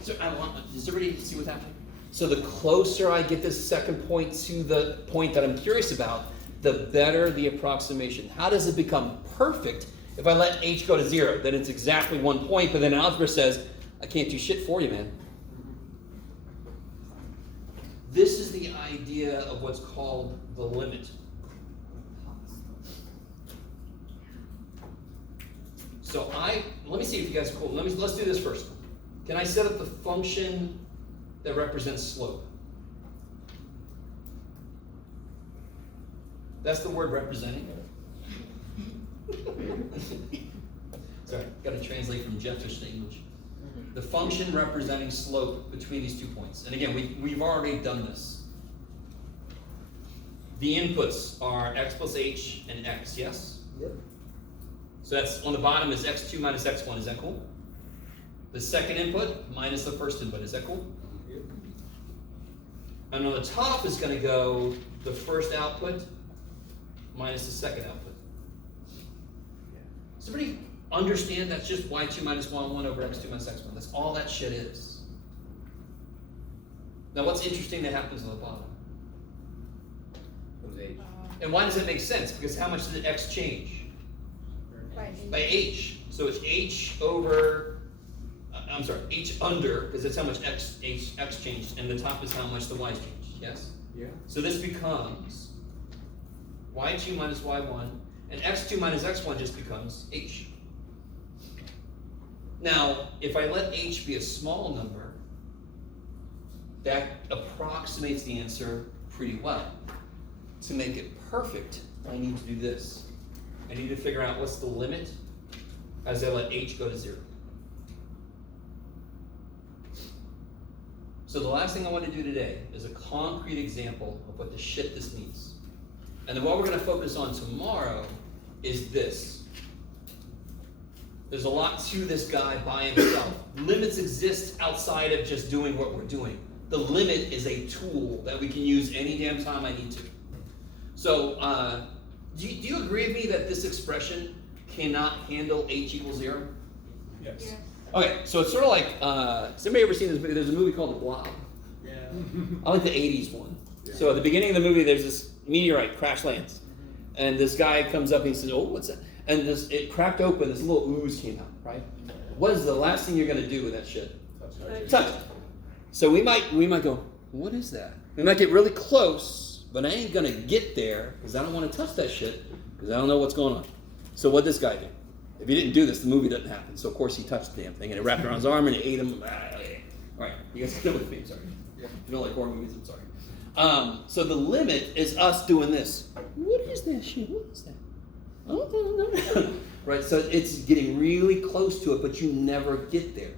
So does everybody see what's happening? So the closer I get this second point to the point that I'm curious about, the better the approximation. How does it become perfect if I let h go to 0? Then it's exactly 1 point, but then algebra says, I can't do shit for you, man. This is the idea of what's called the limit. So let me see if you guys are cool. Let's do this first. Can I set up the function that represents slope? That's the word representing. Sorry, got to translate from Jeffish to English. The function representing slope between these 2 points. And again, we've already done this. The inputs are x plus h and x, yes? Yep. So that's on the bottom is x2 minus x1, is that cool? The second input minus the first input, is that cool? Yep. And on the top is going to go the first output minus the second output. Does everybody understand that's just y2 minus y1 over x2 minus x1? That's all that shit is. Now what's interesting that happens on the bottom? What's h? And why does it make sense? Because how much did x change? By h. So it's h over, h under, because that's how much x changed, and the top is how much the y's changed, yes? Yeah. So this becomes y2 minus y1, and x2 minus x1 just becomes h. Now, if I let h be a small number, that approximates the answer pretty well. To make it perfect, I need to do this. I need to figure out what's the limit as I let h go to 0. So the last thing I want to do today is a concrete example of what the shit this means. And then what we're going to focus on tomorrow is this. There's a lot to this guy by himself. Limits exist outside of just doing what we're doing. The limit is a tool that we can use any damn time I need to. So, do you agree with me that this expression cannot handle h equals 0? Yes. Okay, so it's sort of like, has anybody ever seen this movie? There's a movie called The Blob. Yeah. I like the 80s one. So at the beginning of the movie, there's this meteorite crash lands. And this guy comes up and he says, oh, what's that? And it cracked open, this little ooze came out, right? What is the last thing you're going to do with that shit? Touch it. So we might go, what is that? We might get really close, but I ain't going to get there because I don't want to touch that shit because I don't know what's going on. So what'd this guy do? If he didn't do this, the movie doesn't happen. So of course he touched the damn thing and it wrapped around his arm and it ate him. All right, you guys still with me? Sorry. Yeah. If you don't like horror movies, I'm sorry. So the limit is us doing this. What is that shit? What is that? Oh, right, so it's getting really close to it, but you never get there.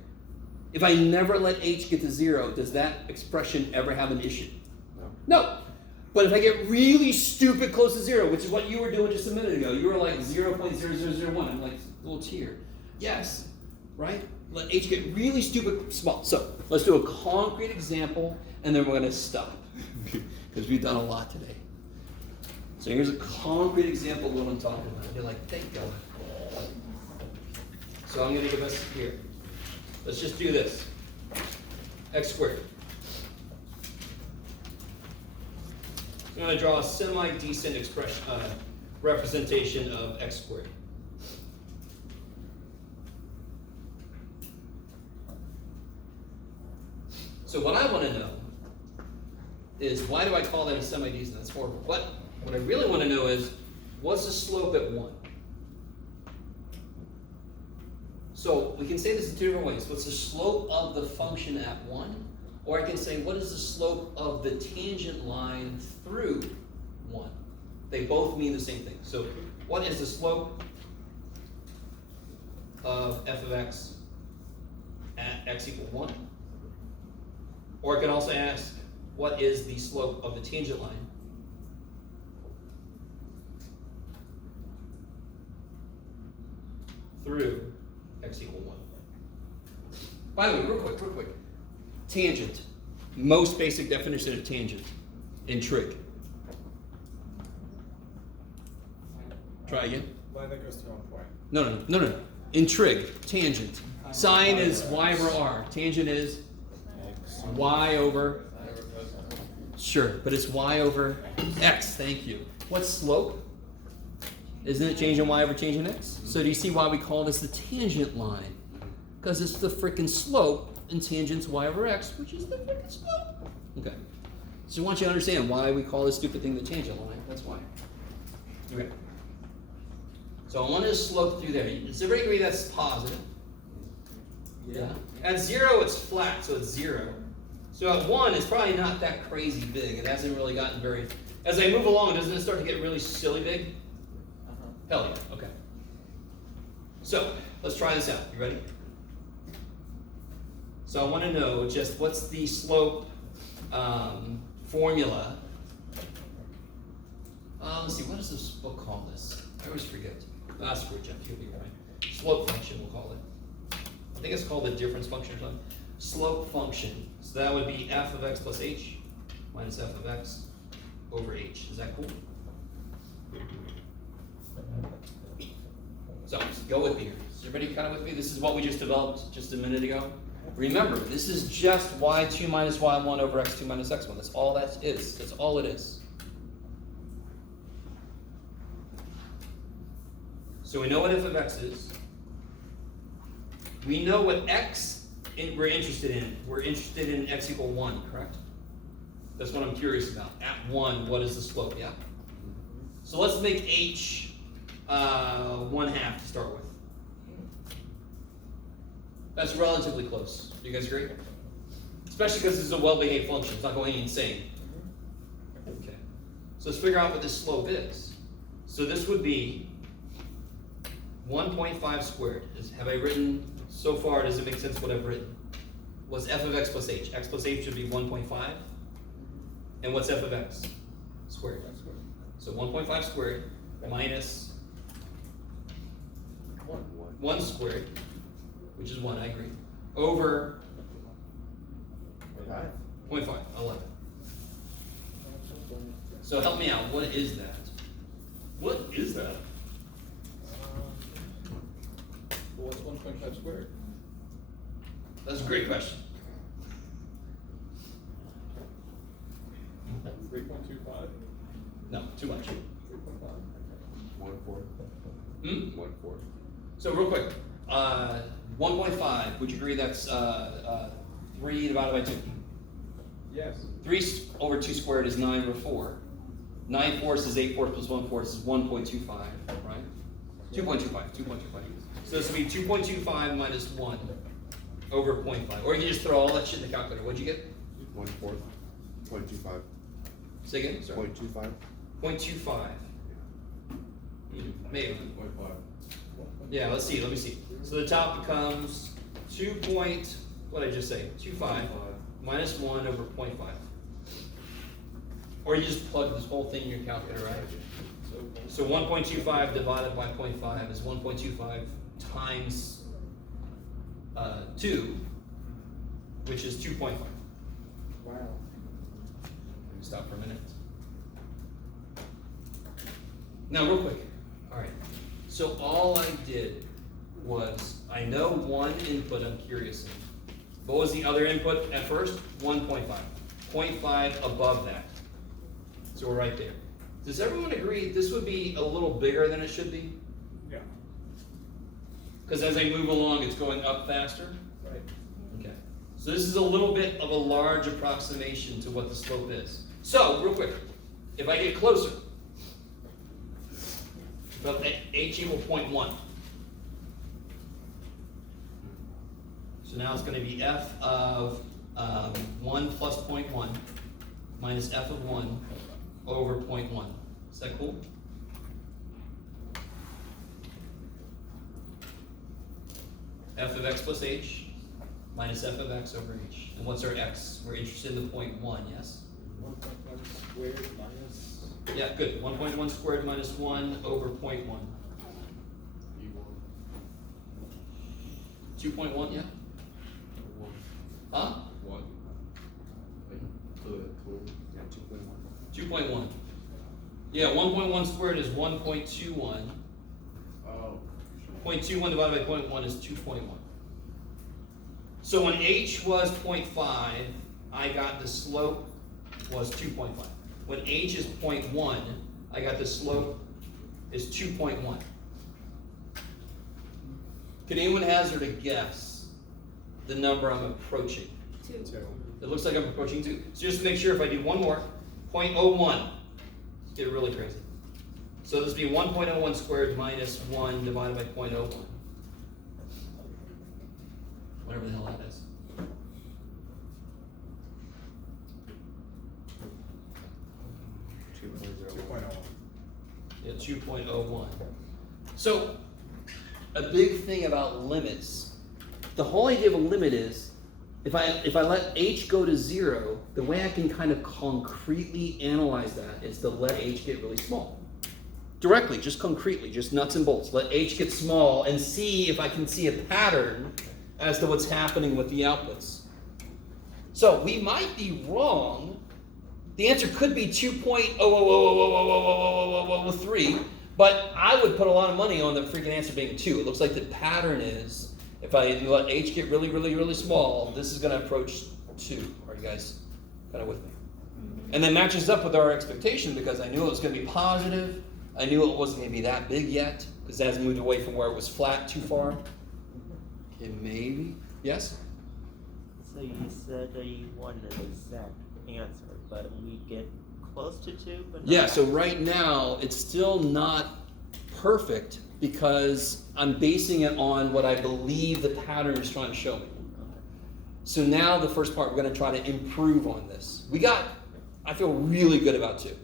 If I never let h get to 0, does that expression ever have an issue? No. But if I get really stupid close to 0, which is what you were doing just a minute ago, you were like 0.0001. I'm like, a little cheer. Yes, right? Let h get really stupid small. So let's do a concrete example, and then we're going to stop because we've done a lot today. So here's a concrete example of what I'm talking about. You're like, thank God. So I'm going to give us here. Let's just do this. X squared. I'm going to draw a semi-decent expression, representation of x squared. So what I want to know is, why do I call that a semi-decent? That's horrible. What I really want to know is, what's the slope at 1? So we can say this in two different ways. What's the slope of the function at 1? Or I can say, what is the slope of the tangent line through 1? They both mean the same thing. So what is the slope of f of x at x equal 1? Or I can also ask, what is the slope of the tangent line through x equal 1? By the way, real quick. Tangent. Most basic definition of tangent in trig. Try again. Line that goes through on point. No. In trig, tangent. Sine is y over r. Tangent is y over. Sure, but it's y over x. Thank you. What's slope? Isn't it changing y over changing x? So do you see why we call this the tangent line? Because it's the freaking slope, and tangent's y over x, which is the freaking slope. Okay. So I want you to understand why we call this stupid thing the tangent line. That's why. Okay. So I want to slope through there. Does everybody agree that's positive? Yeah. At 0, it's flat, so it's 0. So at 1, it's probably not that crazy big. It hasn't really gotten very. As I move along, doesn't it start to get really silly big? Hell yeah. Okay. So let's try this out. You ready? So I want to know just what's the slope formula. Let's see, what does this book call this? I always forget. Screw it, Jeff, you'll be right. Slope function, we'll call it. I think it's called the difference function or something. Slope function. So that would be f of x plus h minus f of x over h. Is that cool? So go with me here. Is everybody kind of with me? This is what we just developed just a minute ago. Remember, this is just y2 minus y1 over x2 minus x1. That's all that is. That's all it is. So we know what f of x is. We know what x we're interested in. We're interested in x equal 1, correct? That's what I'm curious about. At 1, what is the slope? Yeah? So let's make h 1/2 to start with. That's relatively close. Do you guys agree? Especially because this is a well-behaved function. It's not going insane. Okay. So let's figure out what this slope is. So this would be 1.5 squared. Have I written so far? Does it make sense what I've written? What's f of x plus h? X plus h should be 1.5. And what's f of x? Squared. So 1.5 squared minus 1 squared, which is 1, I agree, over 0.5, 11. So help me out, what is that? is that? Well, what's 1.5 squared? That's a great question. 3.25? No, too much. 3.5? 1/4. Hmm? 1/4. So real quick, 1.5, would you agree that's 3 divided by 2? Yes. 3 over 2 squared is 9 over 4. 9 fourths is 8 fourths plus 1 fourth is 1.25, right? 2.25. So this would be 2.25 minus 1 over 0.5. Or you can just throw all that shit in the calculator. What'd you get? 1/4. 0.25. Say again? Sorry. 0.25. 0.25. Maybe. 1.5. Yeah, let's see, let me see. So the top becomes 2 point, what did I just say? 25 minus 1 over 0.5. Or you just plug this whole thing in your calculator, right? So 1.25 divided by 0.5 is 1.25 times 2, which is 2.5. Wow. Stop for a minute. Now, real quick. All right. So all I did was, I know one input I'm curious in. What was the other input at first? 1.5. 0.5 above that. So we're right there. Does everyone agree this would be a little bigger than it should be? Yeah. Because as I move along, it's going up faster? Right. Okay. So this is a little bit of a large approximation to what the slope is. So, real quick, if I get closer, well, h equal 0.1. So now it's going to be f of 1 plus 0.1 minus f of 1 over 0.1. Is that cool? F of x plus h minus f of x over h. And what's our x? We're interested in the 0.1, yes? 1.1 squared minus Yeah, good. 1.1 squared minus 1 over 0.1. E1. 2.1, yeah? 1. Huh? 1. Yeah, 2.1. 2.1. Yeah, 1.1 squared is 1.21. Oh. 0.21 divided by 0.1 is 2.1. So when h was 0.5, I got the slope was 2.5. When h is 0.1, I got the slope is 2.1. Can anyone hazard a guess the number I'm approaching? 2. It looks like I'm approaching 2. So just to make sure, if I do one more, 0.01, get really crazy. So this would be 1.01 squared minus 1 divided by 0.01. Whatever the hell that is. Yeah, 2.01. So, a big thing about limits, the whole idea of a limit is, if I let h go to 0, the way I can kind of concretely analyze that is to let h get really small. Directly, just concretely, just nuts and bolts. Let h get small and see if I can see a pattern as to what's happening with the outputs. So we might be wrong. The answer could be 2.000000003, but I would put a lot of money on the freaking answer being 2. It looks like the pattern is, if I let h get really, really, really small, this is going to approach 2. Are you guys kind of with me? And that matches up with our expectation because I knew it was going to be positive. I knew it wasn't going to be that big yet because it hasn't moved away from where it was flat too far. Okay, maybe. Yes? So you said that you wanted an exact answer, but we get close to 2, but not Yeah, so right now it's still not perfect because I'm basing it on what I believe the pattern is trying to show me. So now the first part, we're going to try to improve on this. I feel really good about 2.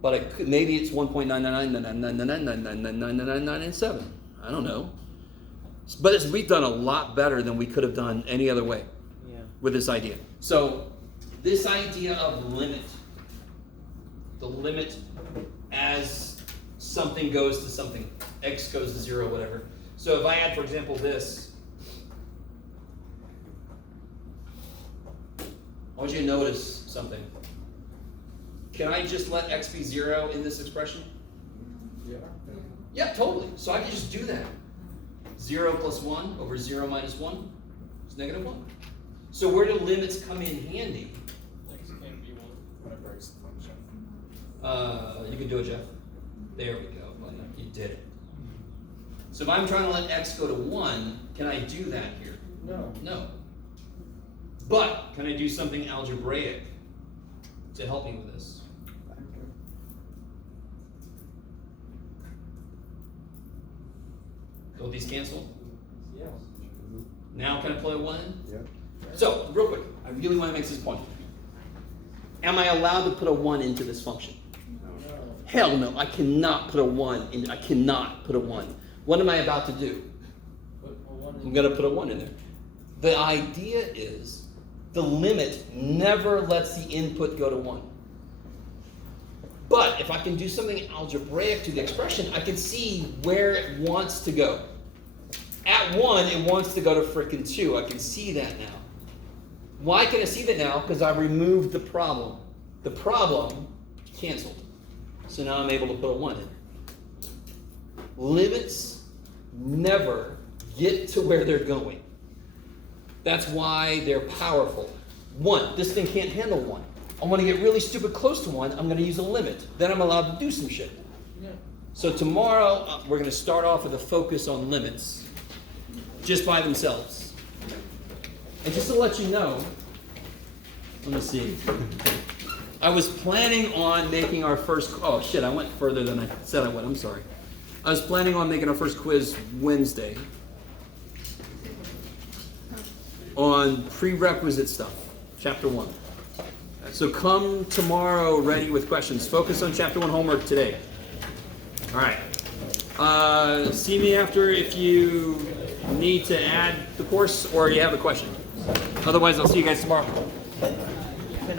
But maybe it's 1.9999999999997. I don't know. But we've done a lot better than we could have done any other way with this idea. So this idea of limit, the limit as something goes to something, x goes to 0, whatever. So if I add, for example, this, I want you to notice something. Can I just let x be 0 in this expression? Yeah, totally. So I can just do that. 0 plus 1 over 0 minus 1 is negative 1. So where do limits come in handy? X can be one. Whatever is the function. You can do it, Jeff. There we go, buddy. You did it. So if I'm trying to let x go to 1, can I do that here? No. No. But can I do something algebraic to help me with this? Don't these cancel? Yes. Now can I play a 1 in? Yeah. So, real quick, I really want to make this point. Am I allowed to put a 1 into this function? Hell no, I cannot put a 1 in. I cannot put a 1. What am I about to do? I'm going to put a 1 in there. The idea is the limit never lets the input go to 1. But if I can do something algebraic to the expression, I can see where it wants to go. At 1, it wants to go to frickin' 2. I can see that now. Why can I see that now? Because I removed the problem. The problem canceled. So now I'm able to put a 1 in. Limits never get to where they're going. That's why they're powerful. 1, this thing can't handle 1. I want to get really stupid close to 1, I'm going to use a limit. Then I'm allowed to do some shit. So tomorrow, we're going to start off with a focus on limits. Just by themselves. And just to let you know, let me see. I was planning on making our first, oh shit, I went further than I said I would, I'm sorry. I was planning on making our first quiz Wednesday on prerequisite stuff, chapter 1. So come tomorrow ready with questions. Focus on chapter 1 homework today. All right. See me after if you need to add the course or you have a question. Otherwise, I'll see you guys tomorrow.